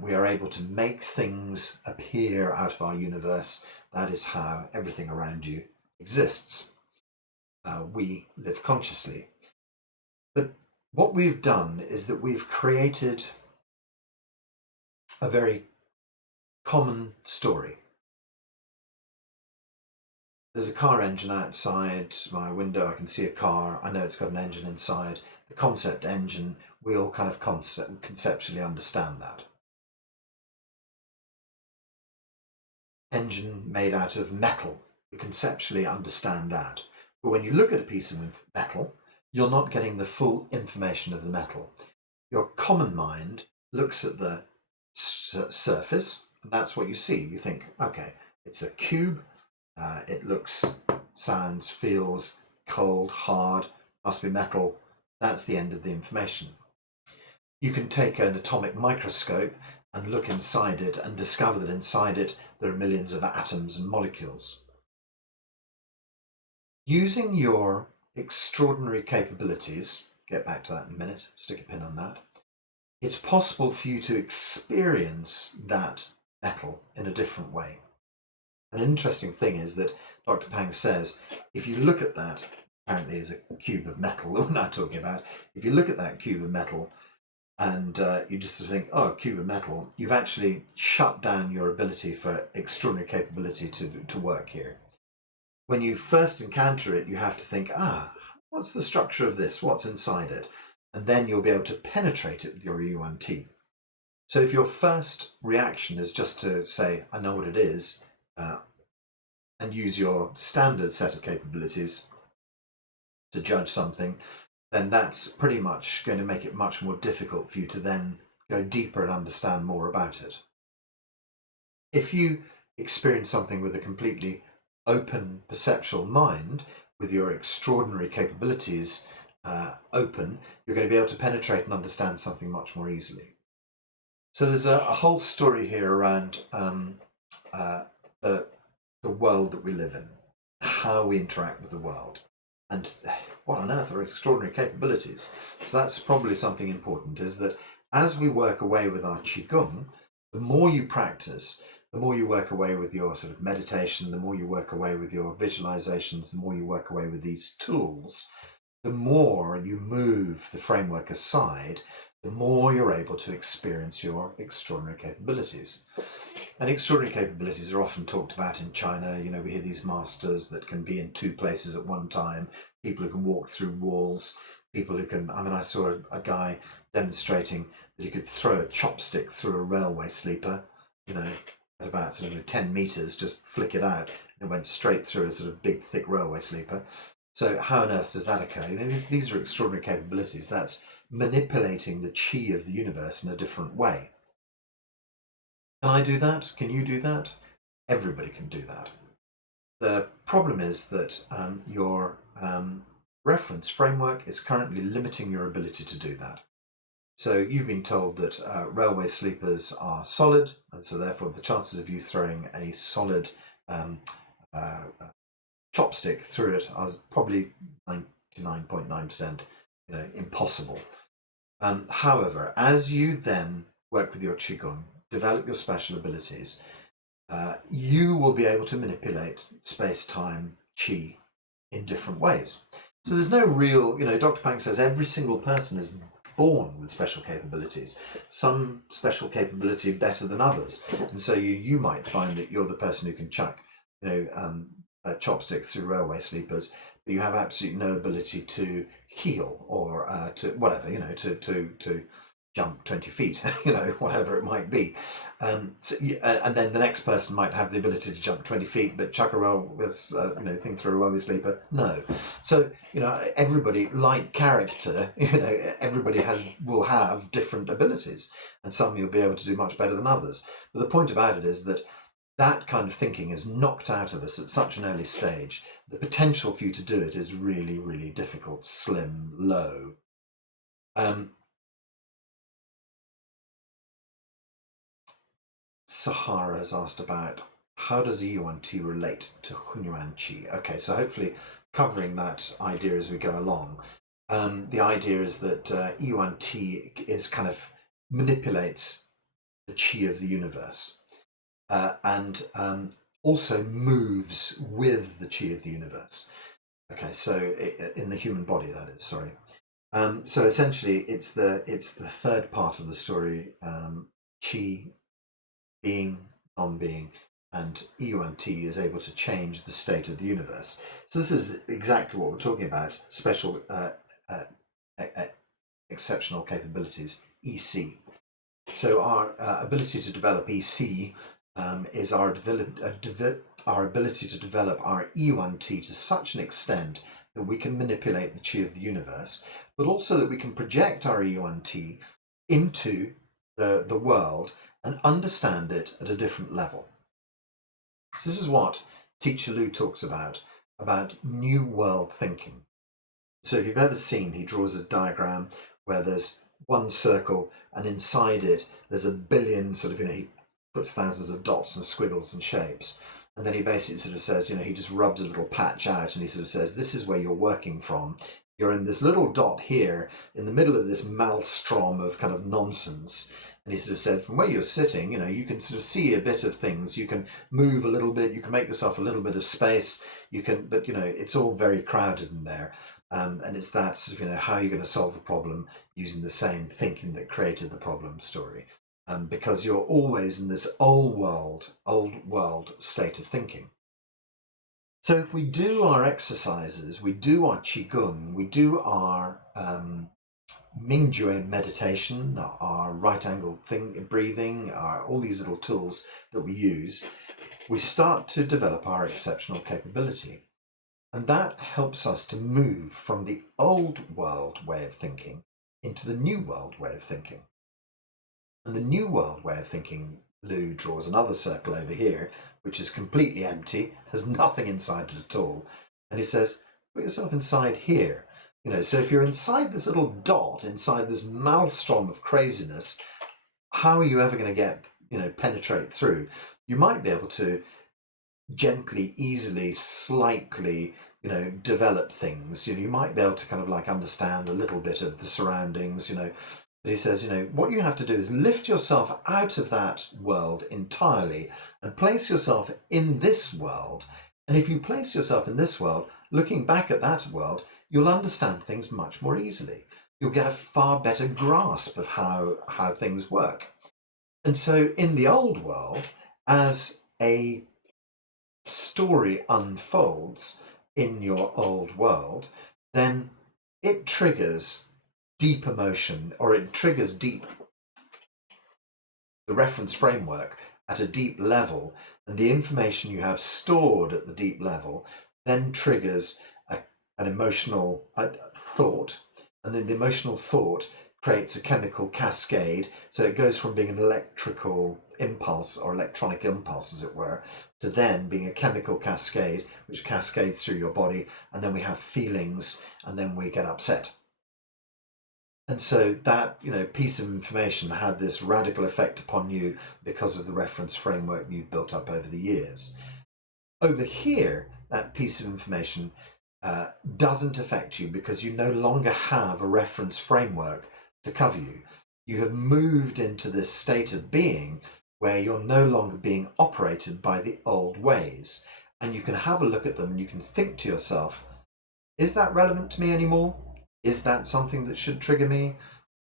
we are able to make things appear out of our universe. That is how everything around you exists. We live consciously. But what we've done is that we've created a very common story. There's a car engine outside my window. I can see a car. I know it's got an engine inside. The concept engine, we all kind of conceptually understand that. Engine made out of metal, we conceptually understand that. But when you look at a piece of metal, you're not getting the full information of the metal. Your common mind looks at the surface, and that's what you see. You think, okay, it's a cube. It looks, sounds, feels cold, hard, must be metal. That's the end of the information. You can take an atomic microscope and look inside it and discover that inside it there are millions of atoms and molecules. Using your extraordinary capabilities, get back to that in a minute, stick a pin on that. It's possible for you to experience that metal in a different way. An interesting thing is that Dr. Pang says, if you look at that, apparently is a cube of metal that we're now talking about, if you look at that cube of metal and you just sort of think, oh, a cube of metal, you've actually shut down your ability for extraordinary capability to work here. When you first encounter it, you have to think, what's the structure of this? What's inside it? And then you'll be able to penetrate it with your Yuan Ti. So if your first reaction is just to say, I know what it is, and use your standard set of capabilities to judge something, then that's pretty much going to make it much more difficult for you to then go deeper and understand more about it. If you experience something with a completely open perceptual mind, with your extraordinary capabilities open, you're going to be able to penetrate and understand something much more easily. So there's a whole story here around the world that we live in, how we interact with the world, and what on earth are extraordinary capabilities. So that's probably something important, is that as we work away with our Qigong, the more you practice, the more you work away with your sort of meditation, the more you work away with your visualizations, the more you work away with these tools, the more you move the framework aside, the more you're able to experience your extraordinary capabilities. And extraordinary capabilities are often talked about in China. You know, we hear these masters that can be in two places at one time, people who can walk through walls, people who can, I saw a guy demonstrating that he could throw a chopstick through a railway sleeper, you know, at about sort of 10 meters, just flick it out, and it went straight through a sort of big, thick railway sleeper. So how on earth does that occur? You know, these are extraordinary capabilities. That's manipulating the chi of the universe in a different way. Can I do that? Can you do that? Everybody can do that. The problem is that your reference framework is currently limiting your ability to do that. So you've been told that railway sleepers are solid, and so therefore the chances of you throwing a solid chopstick through it are probably 99.9%, impossible. However, as you then work with your Qigong, develop your special abilities, you will be able to manipulate space-time Qi in different ways. So there's no real, Dr. Pang says every single person is born with special capabilities, some special capability better than others. And so you might find that you're the person who can chuck, chopsticks through railway sleepers, but you have absolutely no ability to heal or to whatever, to jump 20 feet, whatever it might be. And then the next person might have the ability to jump 20 feet, but chuck a thing through a railway sleeper. No. So, everybody, like character, everybody will have different abilities, and some you'll be able to do much better than others. But the point about it is that kind of thinking is knocked out of us at such an early stage. The potential for you to do it is really, really difficult, slim, low. Sahara has asked about how does a Yuan Ti relate to Hunyuan Qi? Okay, so hopefully covering that idea as we go along. The idea is that Yuan Ti is kind of manipulates the Qi of the universe. And also moves with the Qi of the universe. Okay, so in the human body, that is, sorry. So essentially, it's the third part of the story, Qi, being, non-being, and Yuan Ti is able to change the state of the universe. So this is exactly what we're talking about, special, exceptional capabilities, EC. So our ability to develop EC is our ability to develop our Yuan Ti to such an extent that we can manipulate the Qi of the universe, but also that we can project our Yuan Ti into the world and understand it at a different level. So this is what Teacher Lu talks about new world thinking. So if you've ever seen, he draws a diagram where there's one circle and inside it there's a billion he puts thousands of dots and squiggles and shapes, and then he basically sort of says, he just rubs a little patch out and he sort of says, this is where you're working from. You're in this little dot here in the middle of this maelstrom of kind of nonsense. And he sort of said, from where you're sitting, you can sort of see a bit of things. You can move a little bit. You can make yourself a little bit of space. But it's all very crowded in there. And it's that sort of, how you're going to solve a problem using the same thinking that created the problem story. Because you're always in this old world state of thinking. So if we do our exercises, we do our Qigong, we do our Mingjue meditation, our right angled breathing, all these little tools that we use, we start to develop our exceptional capability. And that helps us to move from the old world way of thinking into the new world way of thinking. And the new world way of thinking, Lou draws another circle over here, which is completely empty, has nothing inside it at all. And he says, put yourself inside here. So if you're inside this little dot, inside this maelstrom of craziness, how are you ever going to get, penetrate through? You might be able to gently, easily, slightly, develop things. You might be able to kind of like understand a little bit of the surroundings, But he says, what you have to do is lift yourself out of that world entirely and place yourself in this world. And if you place yourself in this world, looking back at that world, you'll understand things much more easily. You'll get a far better grasp of how things work. And so in the old world, as a story unfolds in your old world, then it triggers deep emotion, or it triggers the reference framework at a deep level, and the information you have stored at the deep level then triggers an emotional thought, and then the emotional thought creates a chemical cascade. So it goes from being an electrical impulse, or electronic impulse as it were, to then being a chemical cascade which cascades through your body, and then we have feelings, and then we get upset. And so that piece of information had this radical effect upon you because of the reference framework you've built up over the years. Over here, that piece of information doesn't affect you because you no longer have a reference framework to cover you. You have moved into this state of being where you're no longer being operated by the old ways. And you can have a look at them and you can think to yourself, is that relevant to me anymore? Is that something that should trigger me?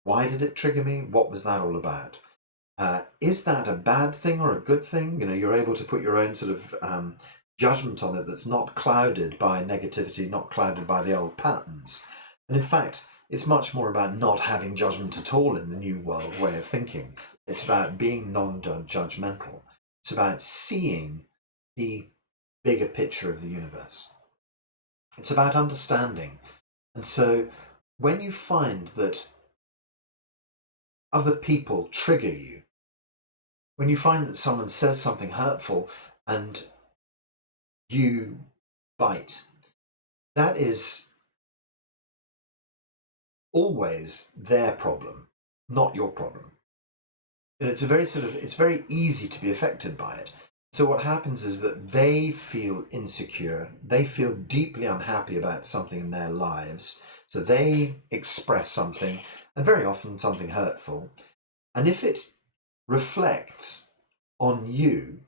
Why did it trigger me? What was that all about? Is that a bad thing or a good thing? You're able to put your own sort of judgment on it that's not clouded by negativity, not clouded by the old patterns. And in fact, it's much more about not having judgment at all in the new world way of thinking. It's about being non-judgmental. It's about seeing the bigger picture of the universe. It's about understanding. And so when you find that other people trigger you, when you find that someone says something hurtful and you bite, that is always their problem, not your problem. And it's very easy to be affected by it. So what happens is that they feel insecure, they feel deeply unhappy about something in their lives, so they express something, and very often something hurtful. And if it reflects on you,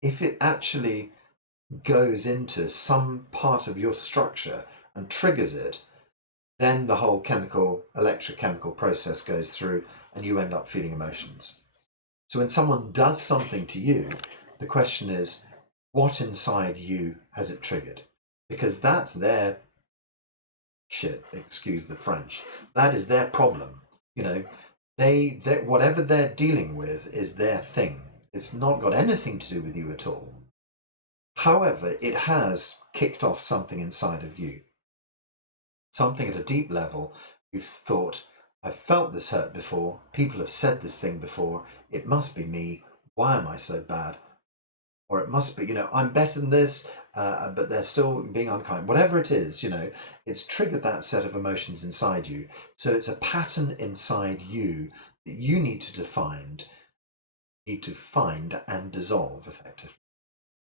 if it actually goes into some part of your structure and triggers it, then the whole electrochemical process goes through and you end up feeling emotions. So when someone does something to you, the question is, what inside you has it triggered? Because that's their shit, excuse the French. That is their problem. They whatever they're dealing with is their thing. It's not got anything to do with you at all. However, it has kicked off something inside of you. Something at a deep level. You've thought, I've felt this hurt before. People have said this thing before. It must be me. Why am I so bad? Or it must be, I'm better than this, but they're still being unkind. Whatever it is, it's triggered that set of emotions inside you. So it's a pattern inside you that you need to find and dissolve effectively.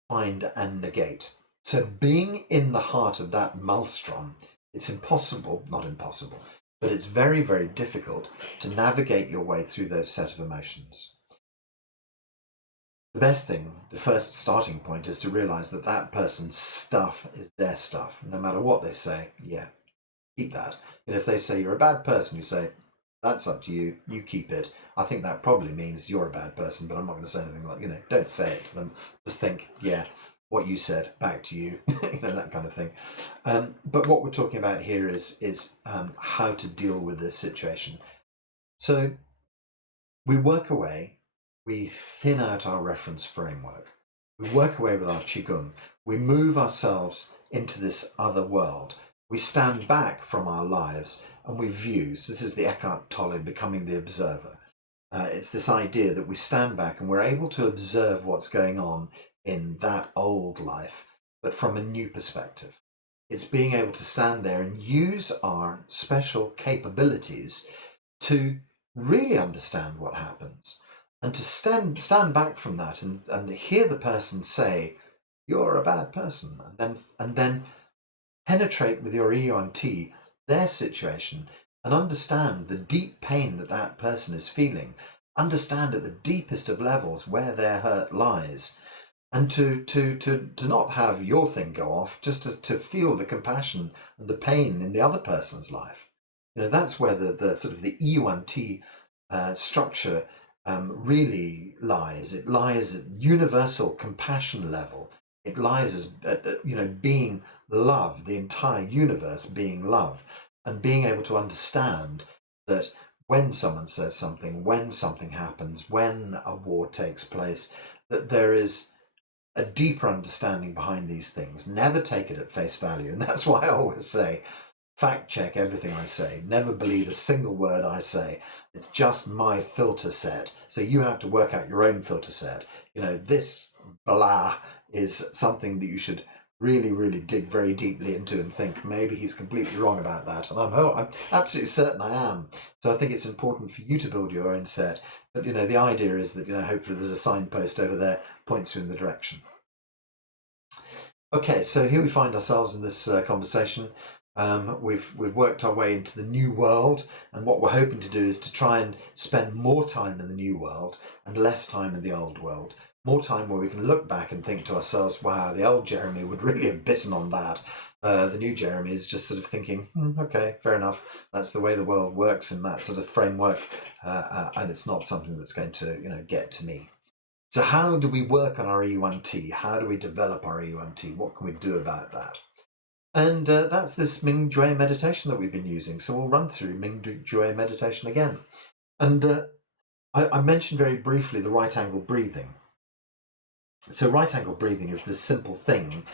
Find and negate. So being in the heart of that maelstrom It's impossible, not impossible, but it's very, very difficult to navigate your way through those set of emotions. The best thing, the first starting point, is to realize that that person's stuff is their stuff. No matter what they say, yeah, keep that. And if they say you're a bad person, you say, that's up to you, you keep it. I think that probably means you're a bad person, but I'm not going to say anything like, don't say it to them. Just think, yeah, what you said, back to you, that kind of thing. But what we're talking about here is how to deal with this situation. So we work away, we thin out our reference framework, we work away with our Qigong, we move ourselves into this other world, we stand back from our lives and we view. So this is the Eckhart Tolle, becoming the observer. It's this idea that we stand back and we're able to observe what's going on in that old life, but from a new perspective. It's being able to stand there and use our special capabilities to really understand what happens, and to stand back from that and hear the person say, you're a bad person, and then penetrate with your Yuan Ti their situation and understand the deep pain that that person is feeling, understand at the deepest of levels where their hurt lies, and to not have your thing go off, just to feel the compassion and the pain in the other person's life. That's where the sort of the Yuan Ti structure really lies. It lies at universal compassion level. It lies as being love, the entire universe being love, and being able to understand that when someone says something, when something happens, when a war takes place, that there is a deeper understanding behind these things. Never take it at face value. And that's why I always say, fact check everything I say. Never believe a single word I say. It's just my filter set. So you have to work out your own filter set. This blah is something that you should really, really dig very deeply into and think, maybe he's completely wrong about that. And I'm absolutely certain I am. So I think it's important for you to build your own set. But, the idea is that, hopefully there's a signpost over there points you in the direction. Okay, so here we find ourselves in this conversation. We've worked our way into the new world, and what we're hoping to do is to try and spend more time in the new world and less time in the old world. More time where we can look back and think to ourselves, wow, the old Jeremy would really have bitten on that. The new Jeremy is just sort of thinking, okay, fair enough. That's the way the world works in that sort of framework, and it's not something that's going to, get to me. So how do we work on our Yuan Ti? How do we develop our Yuan Ti? What can we do about that? And that's this Ming Jue meditation that we've been using. So we'll run through Ming Jue meditation again. And I mentioned very briefly the right angle breathing. So right angle breathing is this simple thing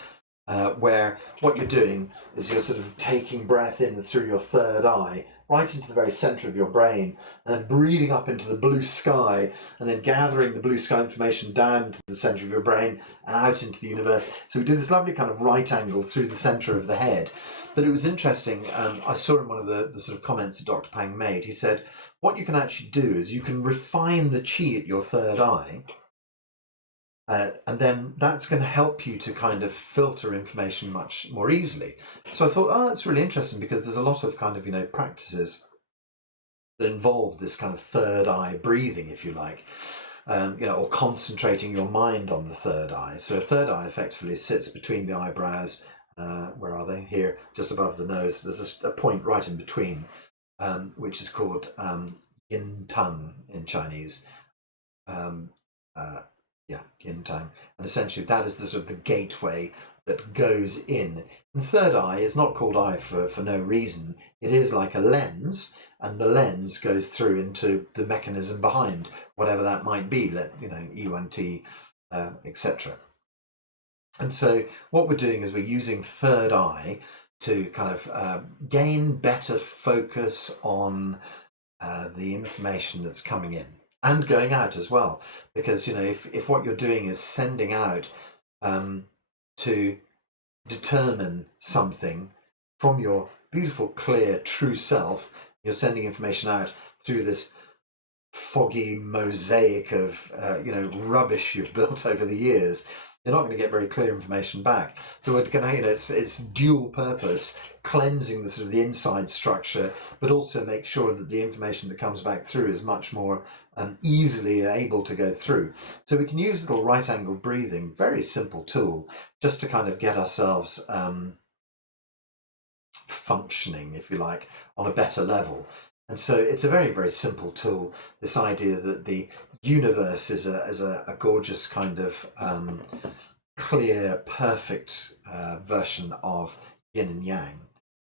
where what you're doing is you're sort of taking breath in through your third eye, right into the very center of your brain, and then breathing up into the blue sky, and then gathering the blue sky information down to the center of your brain and out into the universe. So we do this lovely kind of right angle through the center of the head. But it was interesting, I saw in one of the sort of comments that Dr. Pang made, he said, what you can actually do is you can refine the chi at your third eye, and then that's going to help you to kind of filter information much more easily. So I thought, that's really interesting, because there's a lot of kind of, practices that involve this kind of third eye breathing, if you like, or concentrating your mind on the third eye. So third eye effectively sits between the eyebrows. Where are they? Here, just above the nose. There's a point right in between, which is called yin tongue in Chinese. Yin tongue, and essentially that is the sort of the gateway that goes in. And third eye is not called eye for no reason. It is like a lens, and the lens goes through into the mechanism behind whatever that might be, Yuan Ti, etc. And so what we're doing is we're using third eye to kind of gain better focus on the information that's coming in and going out as well, because if what you're doing is sending out to determine something from your beautiful, clear, true self, you're sending information out through this foggy mosaic of rubbish you've built over the years. they're not going to get very clear information back. So we're going to, it's dual purpose, cleansing the sort of the inside structure, but also make sure that the information that comes back through is much more easily able to go through. So we can use little right angle breathing, very simple tool, just to kind of get ourselves functioning, if you like, on a better level. And so it's a very, very simple tool, this idea that the universe is a gorgeous kind of clear, perfect version of yin and yang.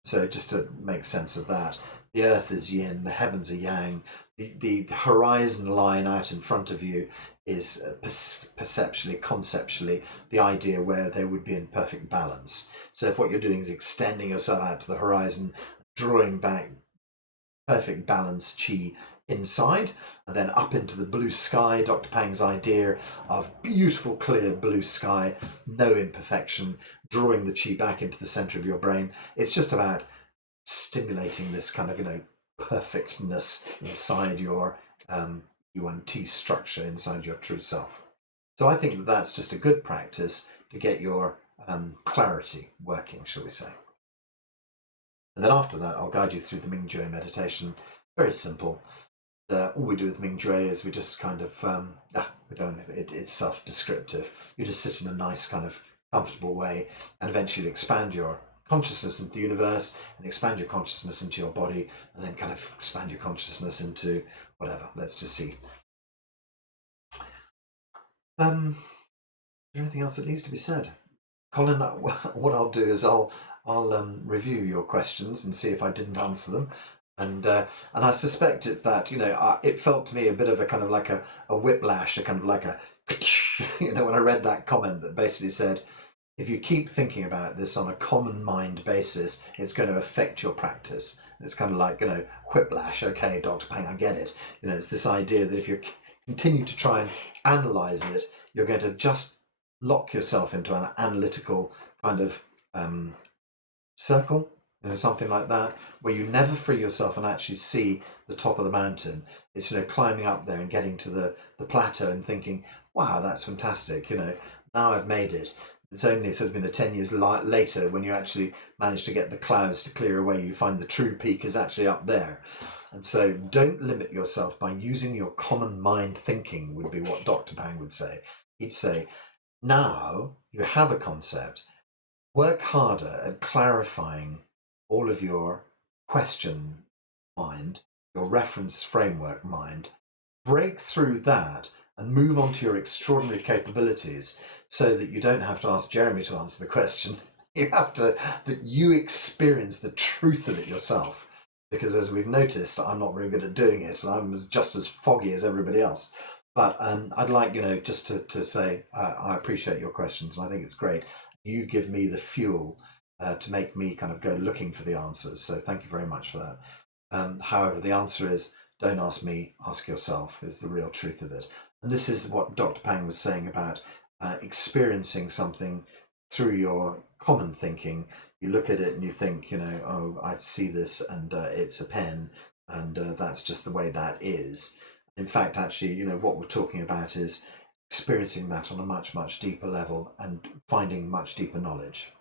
So just to make sense of that, the earth is yin, the heavens are yang, the horizon line out in front of you is perceptually, conceptually, the idea where they would be in perfect balance. So if what you're doing is extending yourself out to the horizon, drawing back perfect balance chi inside, and then up into the blue sky, Dr. Pang's idea of beautiful, clear blue sky, no imperfection, drawing the chi back into the center of your brain. It's just about stimulating this kind of, perfectness inside your Yuan Ti structure, inside your true self. So I think that that's just a good practice to get your clarity working, shall we say. And then after that, I'll guide you through the Ming Jue meditation. Very simple. All we do with Ming Jue is we just kind of, it's self-descriptive. You just sit in a nice kind of comfortable way and eventually expand your consciousness into the universe and expand your consciousness into your body and then kind of expand your consciousness into whatever. Let's just see. Is there anything else that needs to be said? Colin, what I'll do is I'll review your questions and see if I didn't answer them. And I suspect it's that, it felt to me a bit of a kind of like a whiplash, a kind of like a, when I read that comment that basically said, if you keep thinking about this on a common mind basis, it's going to affect your practice. It's kind of like, whiplash. Okay, Dr. Pang, I get it. It's this idea that if you continue to try and analyze it, you're going to just lock yourself into an analytical kind of circle, something like that, where you never free yourself and actually see the top of the mountain. It's, climbing up there and getting to the plateau and thinking, wow, that's fantastic. Now I've made it. It's only sort of 10 years later when you actually manage to get the clouds to clear away, you find the true peak is actually up there. And so don't limit yourself by using your common mind thinking, would be what Dr. Pang would say. He'd say, now you have a concept, work harder at clarifying all of your question mind, your reference framework mind, break through that and move on to your extraordinary capabilities so that you don't have to ask Jeremy to answer the question. You have to, that you experience the truth of it yourself. Because as we've noticed, I'm not very good at doing it, and I'm just as foggy as everybody else. But I'd like, just to say, I appreciate your questions, and I think it's great. You give me the fuel to make me kind of go looking for the answers. So thank you very much for that. However, the answer is, don't ask me, ask yourself, is the real truth of it. And this is what Dr. Pang was saying about experiencing something through your common thinking. You look at it and you think, oh, I see this and it's a pen and that's just the way that is. In fact, actually, what we're talking about is experiencing that on a much, much deeper level and finding much deeper knowledge.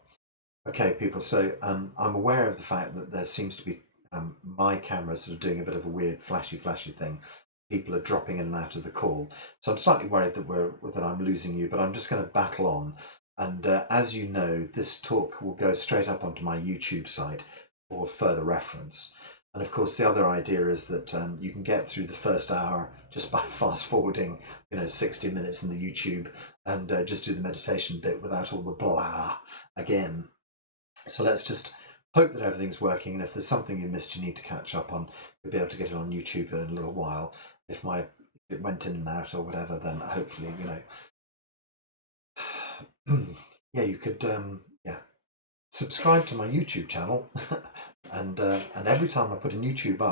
Okay, people, so I'm aware of the fact that there seems to be my camera sort of doing a bit of a weird flashy thing. People are dropping in and out of the call. So I'm slightly worried that I'm losing you, but I'm just going to battle on. And as you know, this talk will go straight up onto my YouTube site for further reference. And of course, the other idea is that you can get through the first hour just by fast forwarding, 60 minutes in the YouTube and just do the meditation bit without all the blah again. So let's just hope that everything's working. And if there's something you missed, you need to catch up on, you'll be able to get it on YouTube in a little while. If it went in and out or whatever, then hopefully, you could, subscribe to my YouTube channel, and every time I put a new YouTube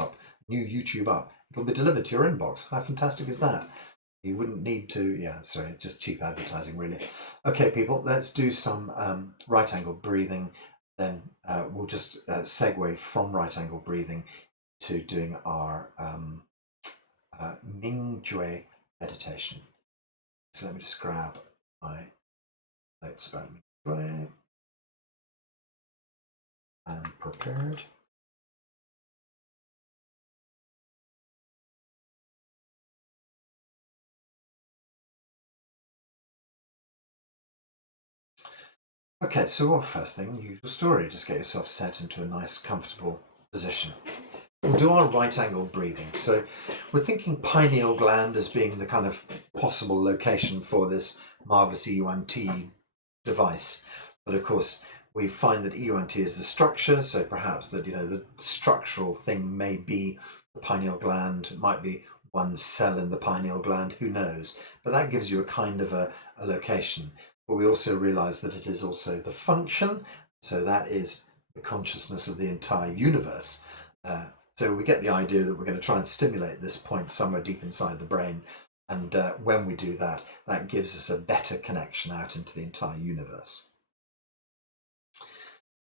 up, it'll be delivered to your inbox. How fantastic is that? You wouldn't need to, just cheap advertising, really. Okay, people, let's do some right angle breathing. Then we'll just segue from right angle breathing to doing our Ming Jue meditation. So let me just grab my Notes about me. And prepared. Okay, so our first thing, usual story, just get yourself set into a nice, comfortable position. We'll do our right angle breathing. So we're thinking pineal gland as being the kind of possible location for this marvelous Yuan Ti device. But of course, we find that Yuan Ti is the structure, so perhaps that, the structural thing may be the pineal gland, it might be one cell in the pineal gland, who knows? But that gives you a kind of a location. But we also realize that it is also the function, so that is the consciousness of the entire universe. So we get the idea that we're going to try and stimulate this point somewhere deep inside the brain. And when we do that, that gives us a better connection out into the entire universe.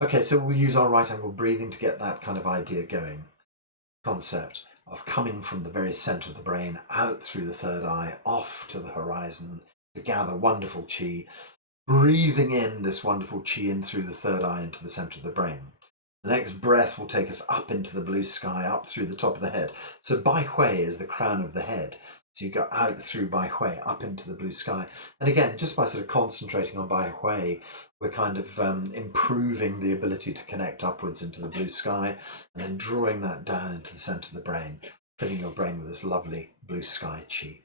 Okay, so we'll use our right angle breathing to get that kind of idea going. Concept of coming from the very center of the brain out through the third eye, off to the horizon to gather wonderful chi, breathing in this wonderful chi in through the third eye into the center of the brain. The next breath will take us up into the blue sky, up through the top of the head. So Bai Hui is the crown of the head. So you go out through Bai Hui, up into the blue sky. And again, just by sort of concentrating on Bai Hui, we're kind of improving the ability to connect upwards into the blue sky and then drawing that down into the center of the brain, filling your brain with this lovely blue sky chi.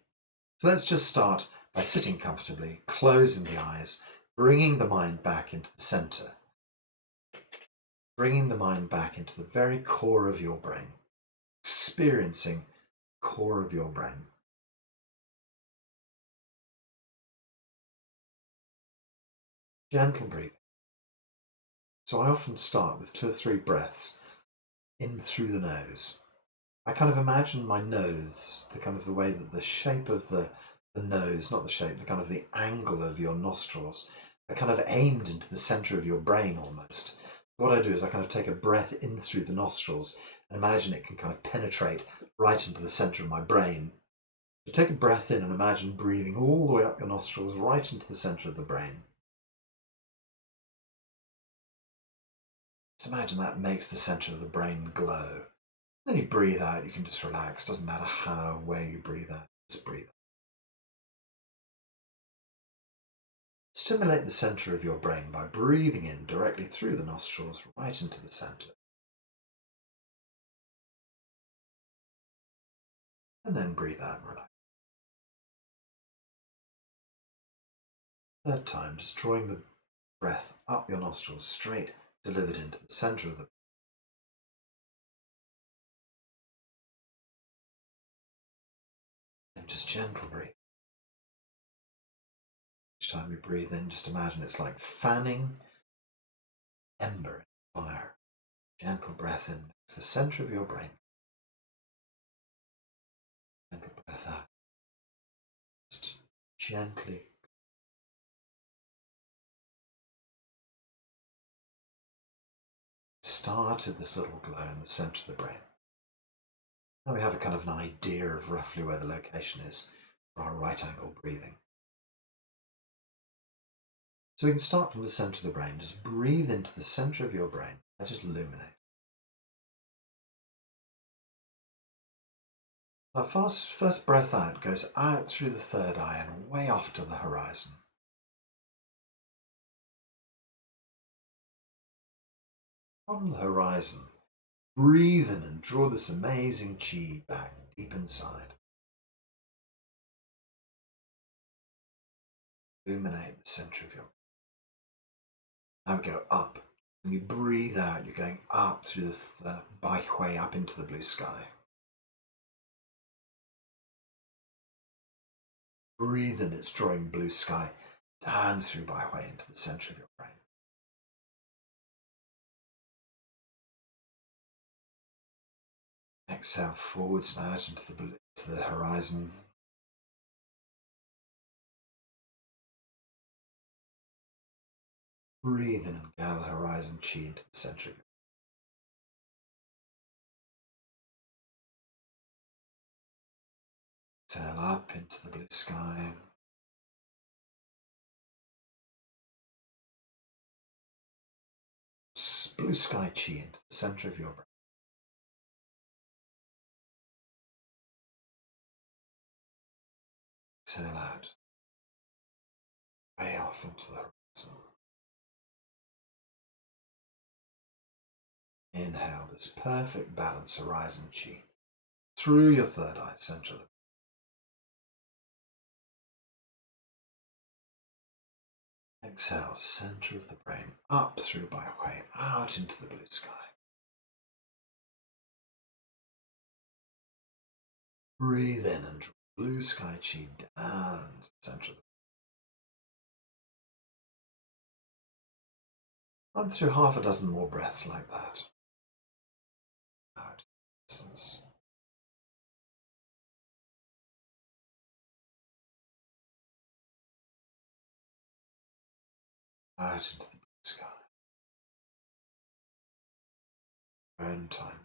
So let's just start by sitting comfortably, closing the eyes, bringing the mind back into the center. Bringing the mind back into the very core of your brain, experiencing the core of your brain. Gentle breathing. So I often start with 2 or 3 breaths in through the nose. I kind of imagine my nose, the kind of the way that the shape of the nose, not the shape, the kind of the angle of your nostrils are kind of aimed into the center of your brain almost. What I do is I kind of take a breath in through the nostrils and imagine it can kind of penetrate right into the center of my brain. So take a breath in and imagine breathing all the way up your nostrils right into the center of the brain. Just imagine that makes the center of the brain glow. Then you breathe out, you can just relax. Doesn't matter how, where you breathe out, just breathe out. Stimulate the center of your brain by breathing in directly through the nostrils right into the center. And then breathe out and relax. Third time, just drawing the breath up your nostrils straight, delivered into the center of the brain. And just gentle breathe. Each time you breathe in, just imagine it's like fanning ember in fire. Gentle breath in makes the center of your brain. Gentle breath out. Just gently. Started this little glow in the center of the brain. Now we have a kind of an idea of roughly where the location is for our right angle breathing. So we can start from the center of the brain. Just breathe into the center of your brain. Let it illuminate. Our first breath out goes out through the third eye and way off to the horizon. From the horizon, breathe in and draw this amazing chi back deep inside. Illuminate the center of your brain. Now we go up. When you breathe out, you're going up through the Bai Hui, up into the blue sky. Breathe in, it's drawing blue sky down through Bai Hui into the center of your brain. Exhale forwards and out into the horizon. Breathe in and gather horizon chi into the center of your brain. Exhale up into the blue sky. blue sky chi into the center of your brain. Exhale out, way off into the horizon. Inhale this perfect balance horizon chi through your third eye, center of the brain. Exhale, center of the brain, up through by way, out into the blue sky. Breathe in and draw blue sky chi down to the center of the brain. Run through half a dozen more breaths like that. Out into the distance. Out into the blue sky. Your own time.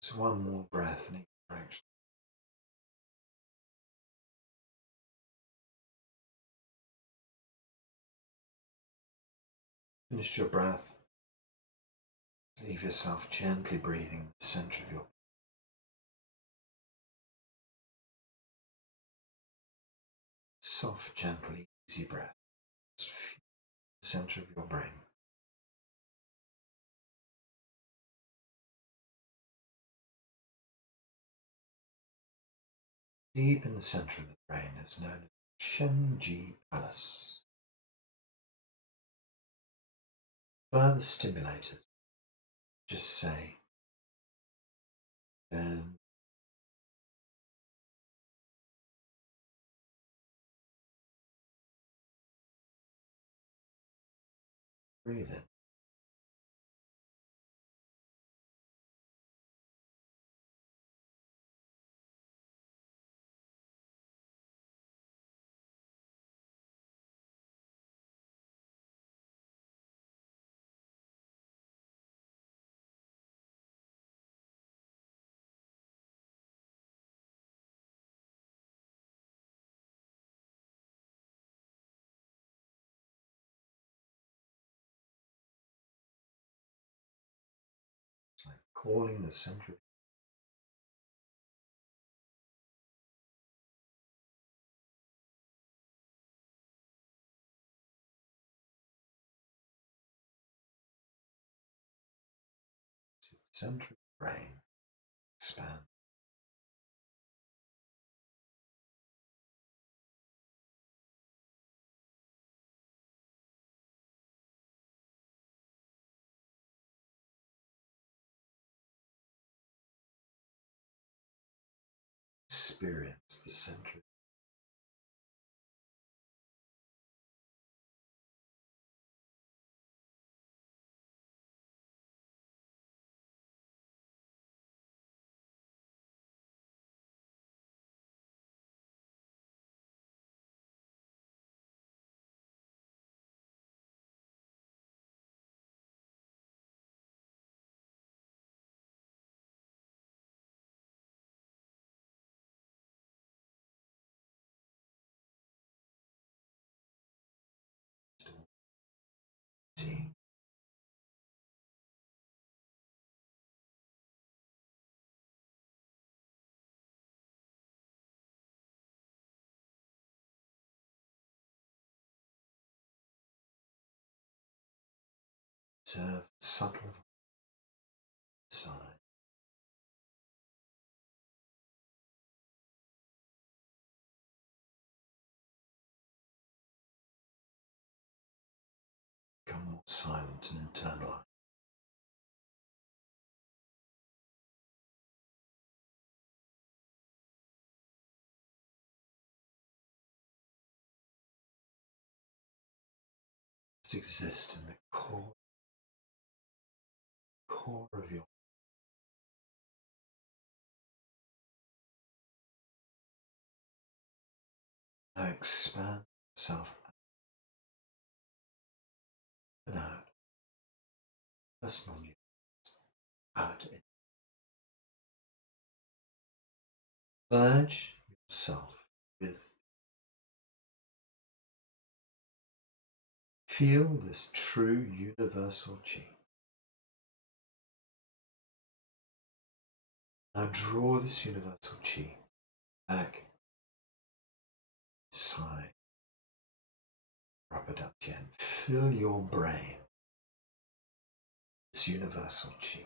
So one more breath in each direction. Finish your breath. Leave yourself gently breathing in the center of your soft, gentle, easy breath. Just feel the center of your brain. Deep in the center of the brain is known as Shenji Palace. Further stimulated, just say, and breathe in. It's like calling the center to the center of the brain. Expand. Experience the center. Yuan Ti. Observe the subtle side. Become more silent and internalize. Just exist in the core of your. Now expand yourself and out. Personal use. Out in. Merge yourself with. Feel this true universal chi. Now draw this universal chi back inside upper dantian. Fill your brain. This universal chi.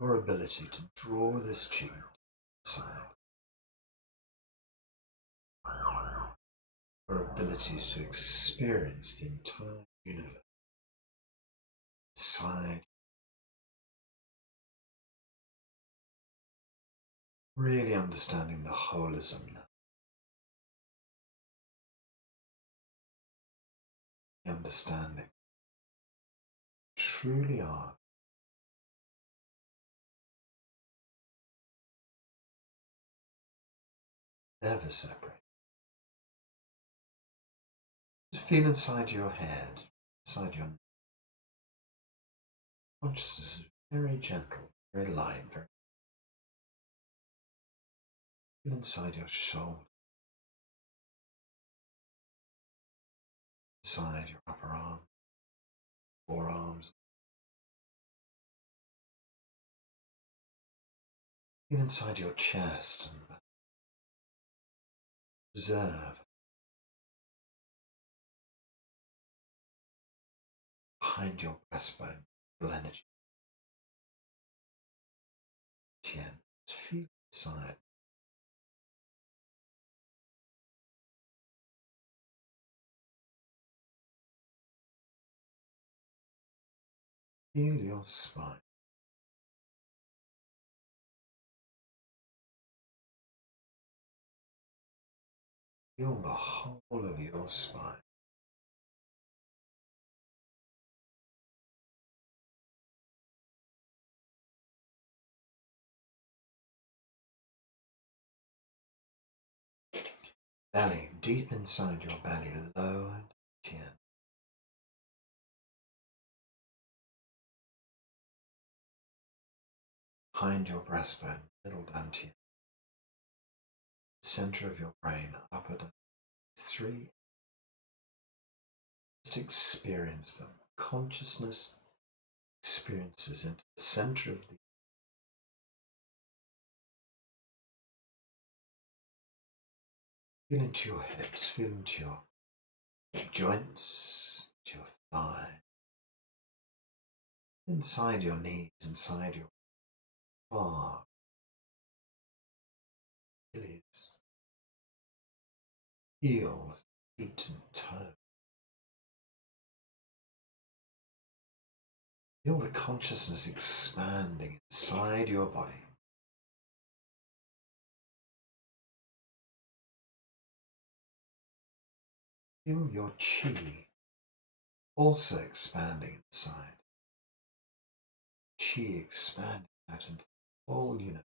Your ability to draw this chi inside. Your ability to experience the entire universe inside. Really understanding the holism now. The understanding truly are. Never separate. Just feel inside your head, inside your consciousness is very gentle, very light, very. Feel inside your shoulder, inside your upper arm, forearms. Feel inside your chest and observe behind your breastbone the energy. Chin. Just feel inside. Feel your spine. Feel the whole of your spine. Belly, deep inside your belly, lower chin. Behind your breastbone, middle dantian. Center of your brain, upper dantian. 3. Just experience them. Consciousness experiences into the center of the. Feel into your hips, feel into your joints, to your thigh, inside your knees, inside your arm, Achilles, heels, feet and toes. Feel the consciousness expanding inside your body. Feel your chi also expanding inside. Chi expanding out into the whole universe.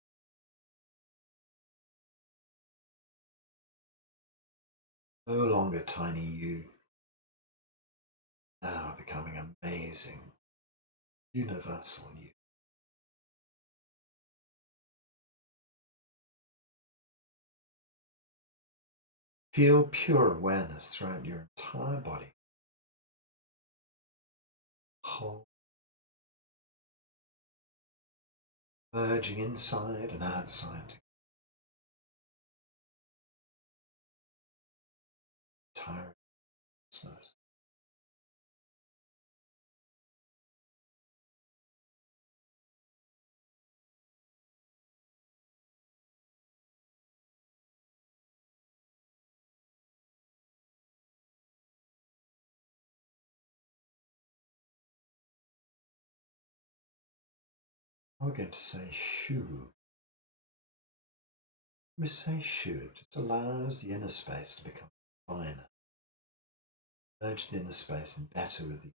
No longer tiny you, now becoming amazing, universal you. Feel pure awareness throughout your entire body. Whole. Merging inside and outside. Entire consciousness. We're going to say shu. We say shu, it just allows the inner space to become finer. Merge the inner space and better with the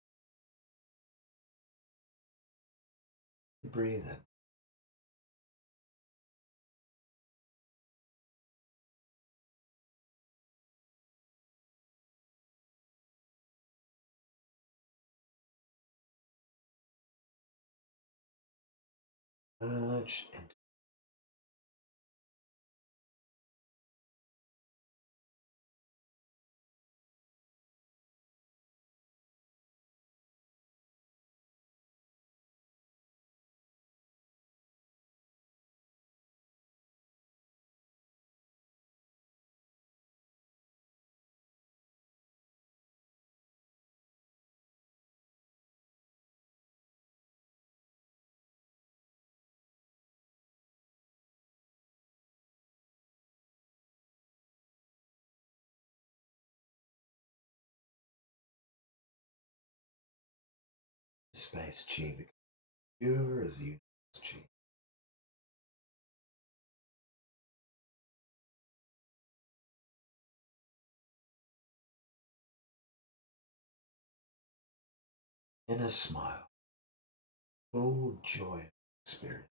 breathe in. Merge into space chi becomes pure as the universe chi. Inner smile, full joy experience.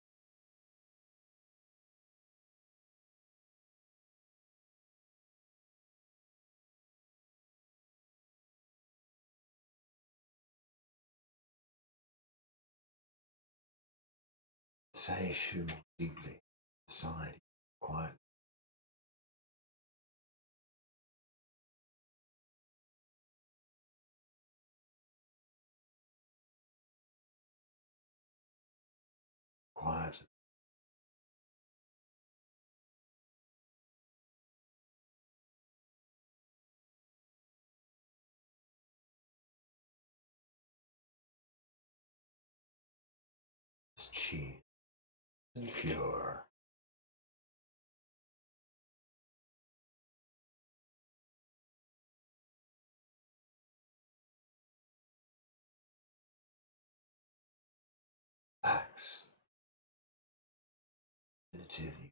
Say shu more deeply inside, quiet. Quiet. It's chi and pure. Relax. Infinity of the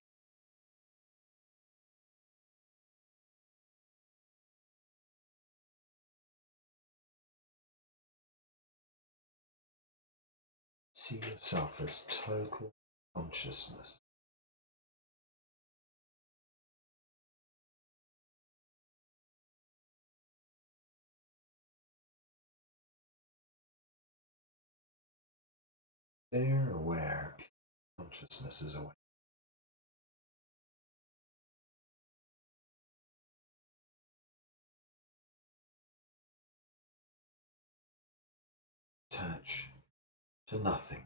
see yourself as total consciousness. They're aware, consciousness is aware. Attach to nothing.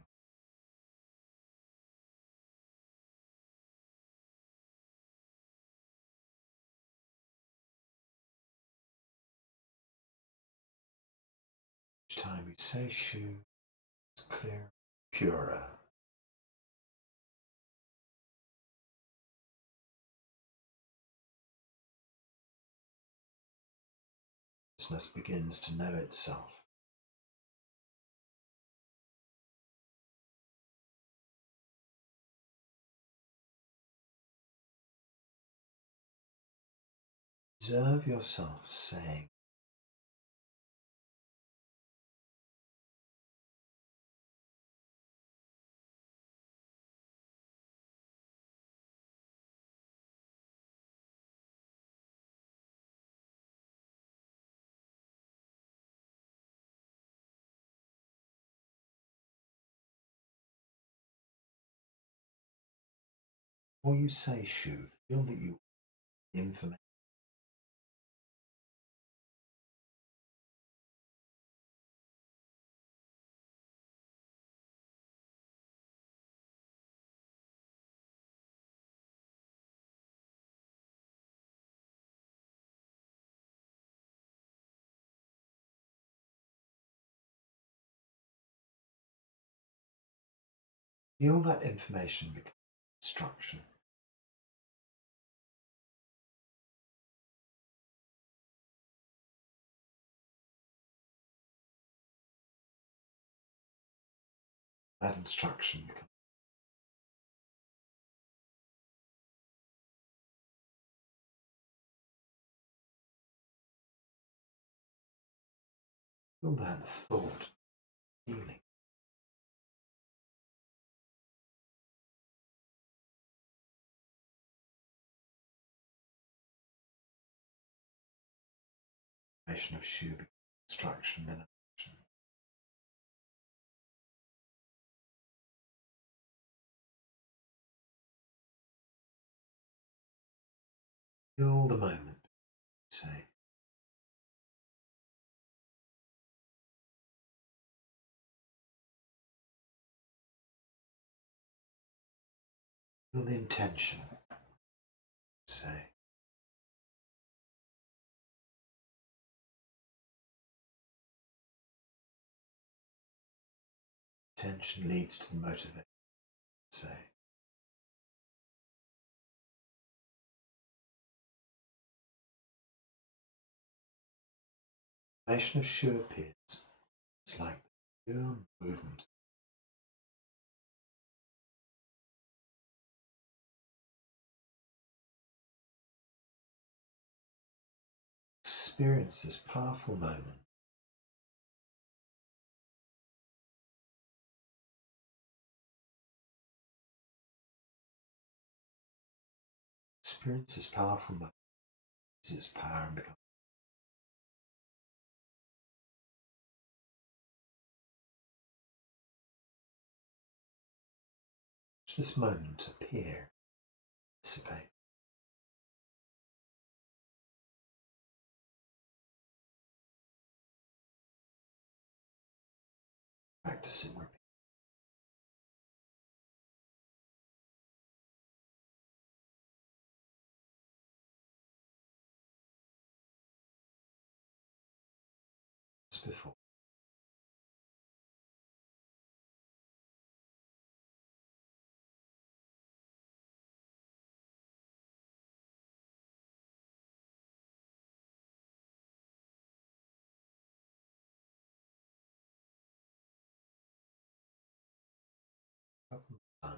Each time you say shu, it's clear, purer. Consciousness begins to know itself. Observe yourself saying, or you say shu, feel that you information. Feel that information become instruction. That instruction becomes Feel that thought, feeling. Of Shu, construction, then action. Feel the moment, say. Feel the intention, say. Intention leads to the motivation, say. Formation of Shu appears. It's like the pure movement. Experience this powerful moment. Experience this powerful moment. Use its power and become. Watch this moment appear, dissipate. Practice it, repeat. As before. Time.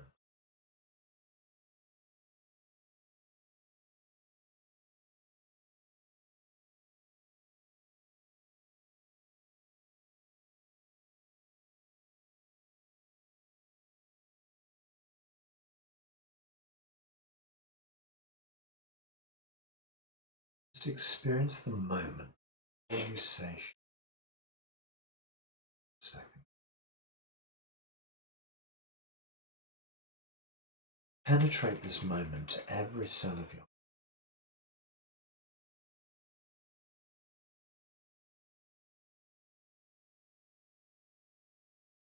Just experience the moment when you say second. Penetrate this moment to every cell of your.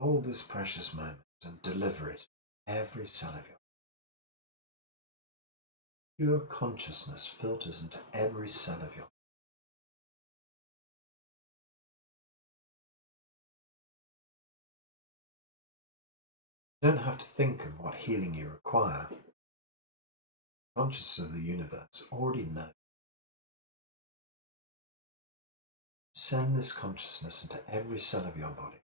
Hold this precious moment and deliver it to every cell of your. Pure consciousness filters into every cell of your. You don't have to think of what healing you require. Consciousness of the universe already knows. Send this consciousness into every cell of your body.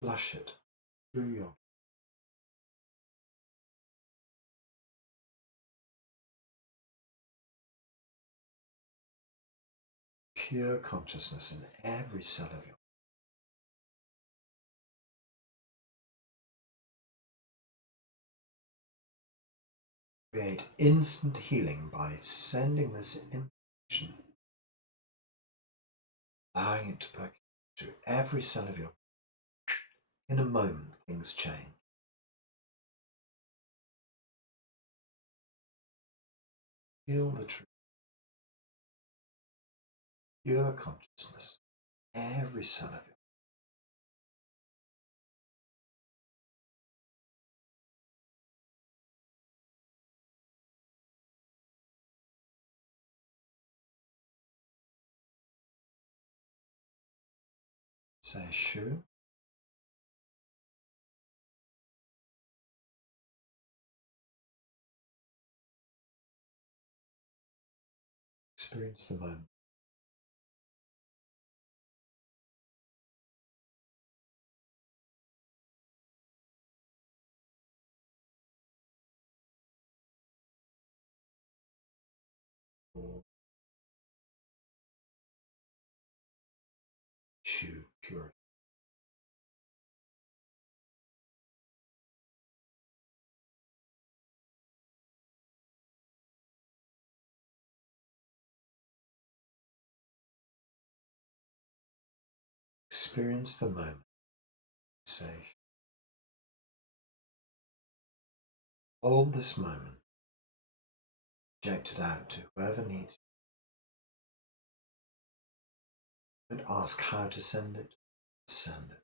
Flush it through your. Pure consciousness in every cell of your. Create instant healing by sending this information, allowing it to percolate through every cell of your. In a moment, things change. Feel the truth. Pure consciousness, every cell of your. Say Shu. Experience the moment. experience the moment. Say, hold this moment, project it out to whoever needs it. Don't ask how to send it, send it.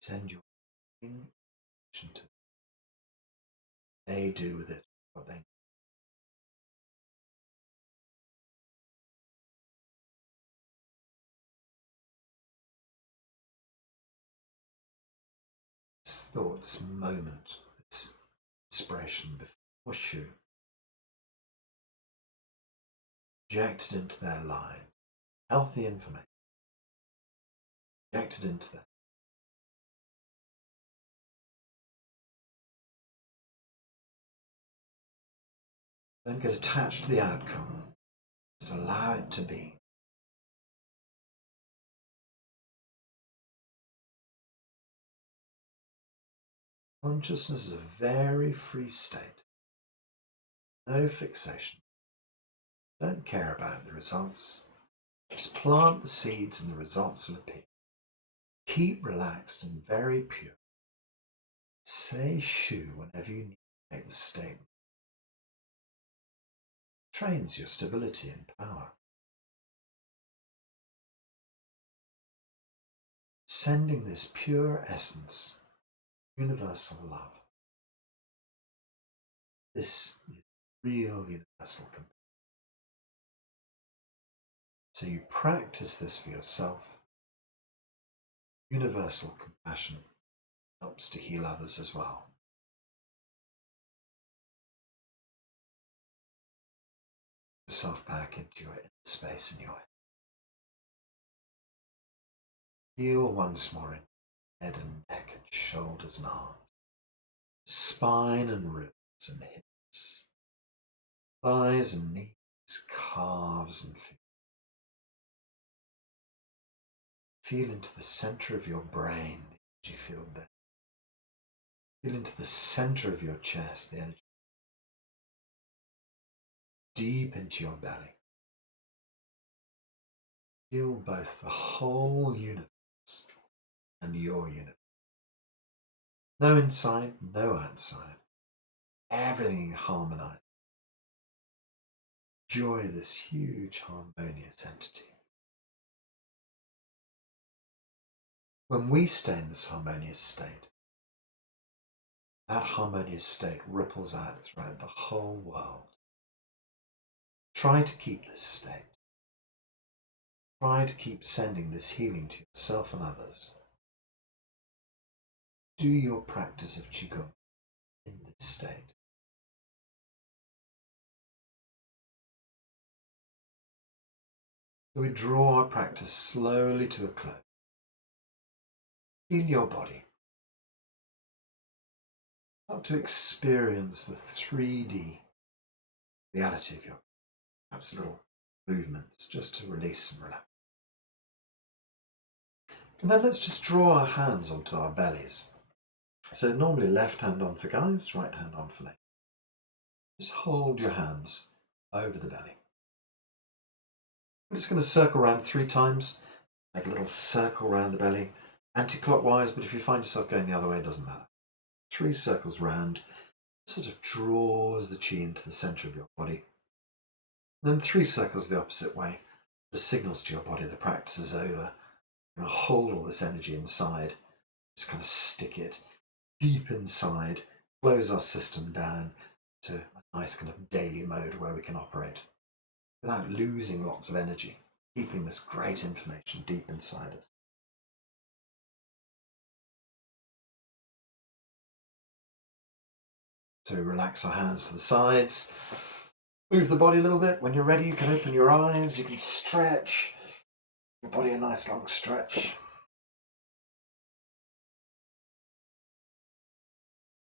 Send your intention to them. They do with it what they need. This thought, this moment, this inspiration before Shu, projected into their life, healthy information, projected into them. Don't get attached to the outcome. Just allow it to be. Consciousness is a very free state. No fixation. Don't care about the results. Just plant the seeds and the results will appear. Keep relaxed and very pure. Say Shu whenever you need to make the statement. Trains your stability and power. Sending this pure essence, universal love. This is real universal compassion. So you practice this for yourself. Universal compassion helps to heal others as well. Yourself back into your inner space in your head. Feel once more in head and neck and shoulders and arms, spine and ribs and hips, thighs and knees, calves and feet. Feel into the center of your brain, the energy field there. Feel into the center of your chest, the energy. Deep into your belly. Feel both the whole universe and your universe. No inside, no outside. Everything harmonized. Enjoy this huge harmonious entity. When we stay in this harmonious state, that harmonious state ripples out throughout the whole world. Try to keep this state. Try to keep sending this healing to yourself and others. Do your practice of Qigong in this state. So we draw our practice slowly to a close. Feel your body. Start to experience the 3D reality of your body. Perhaps little movements just to release and relax. And then let's just draw our hands onto our bellies. So normally left hand on for guys, right hand on for ladies. Just hold your hands over the belly. We're just going to circle around 3 times. Make a little circle around the belly, anti-clockwise, but if you find yourself going the other way, it doesn't matter. 3 circles round, sort of draws the chi into the center of your body. And then 3 circles the opposite way, just signals to your body the practice is over. You're going to hold all this energy inside, just kind of stick it deep inside, close our system down to a nice kind of daily mode where we can operate without losing lots of energy, keeping this great information deep inside us. So relax our hands to the sides, move the body a little bit. When you're ready, you can open your eyes, you can stretch your body a nice long stretch.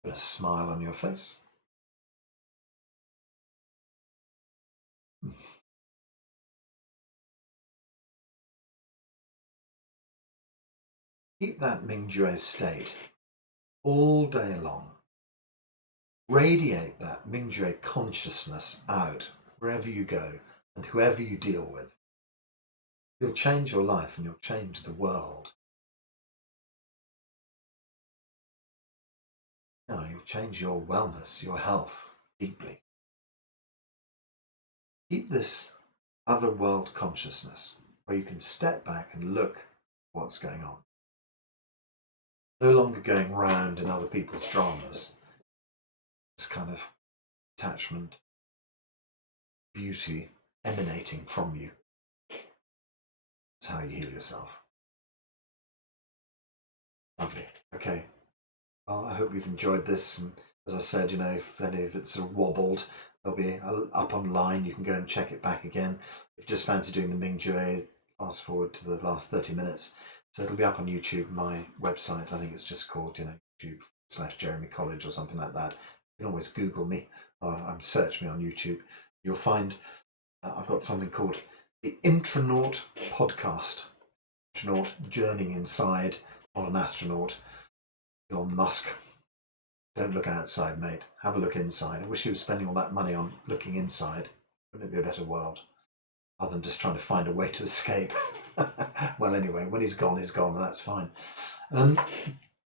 Put a smile on your face. Keep that Mingjue state all day long. Radiate that Mingjue consciousness out wherever you go and whoever you deal with. You'll change your life and you'll change the world. No, you'll change your wellness, your health deeply. Keep this other world consciousness where you can step back and look at what's going on. No longer going round in other people's dramas. This kind of attachment, beauty emanating from you. That's how you heal yourself. Lovely. Okay. Well, I hope you've enjoyed this. And as I said, if any of it's sort of wobbled, they'll be up online. You can go and check it back again. If you just fancy doing the Ming Jue, fast forward to the last 30 minutes. So it'll be up on YouTube, my website. I think it's just called, YouTube/Jeremy College or something like that. You can always Google me or search me on YouTube. You'll find I've got something called the Intranaut Podcast. Astronaut journeying inside, not an astronaut. Elon Musk. Don't look outside, mate. Have a look inside. I wish he was spending all that money on looking inside. Wouldn't it be a better world? Other than just trying to find a way to escape. Well, anyway, when he's gone, that's fine.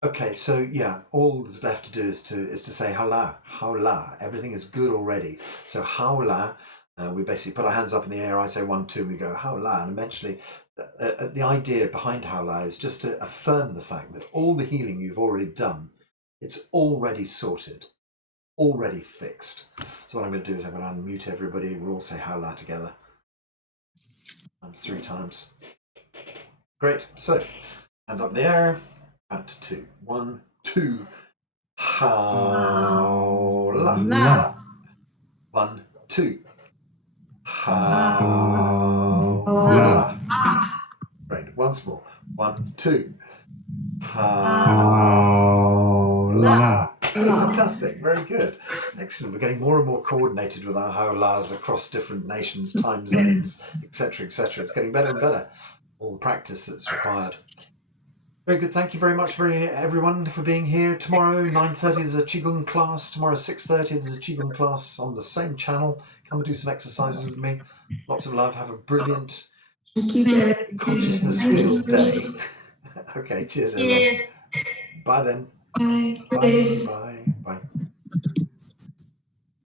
Okay, so yeah, all that's left to do is to say Haola, Haola. Everything is good already. So Haola, we basically put our hands up in the air. I say 1, 2, and we go Haola, and eventually. The idea behind Haola is just to affirm the fact that all the healing you've already done, it's already sorted, already fixed. So what I'm going to do is I'm going to unmute everybody. We'll all say Haola together. 3 times. Great. So, hands up in the air. Count to 2. 1, 2. Haola. 1, 2. Haola. Great. Once more. 1, 2. Haola. Fantastic. Very good. Excellent. We're getting more and more coordinated with our haolas across different nations, time zones, etc., etc. It's getting better and better. All the practice that's required. Very good. Thank you very much, everyone, for being here. Tomorrow, 9:30, there's a Qigong class. Tomorrow, 6:30, there's a Qigong class on the same channel. Come and do some exercises with me. Lots of love. Have a brilliant consciousness-filled day. Okay, cheers, everyone. Bye then. Bye. Bye. Bye. Bye.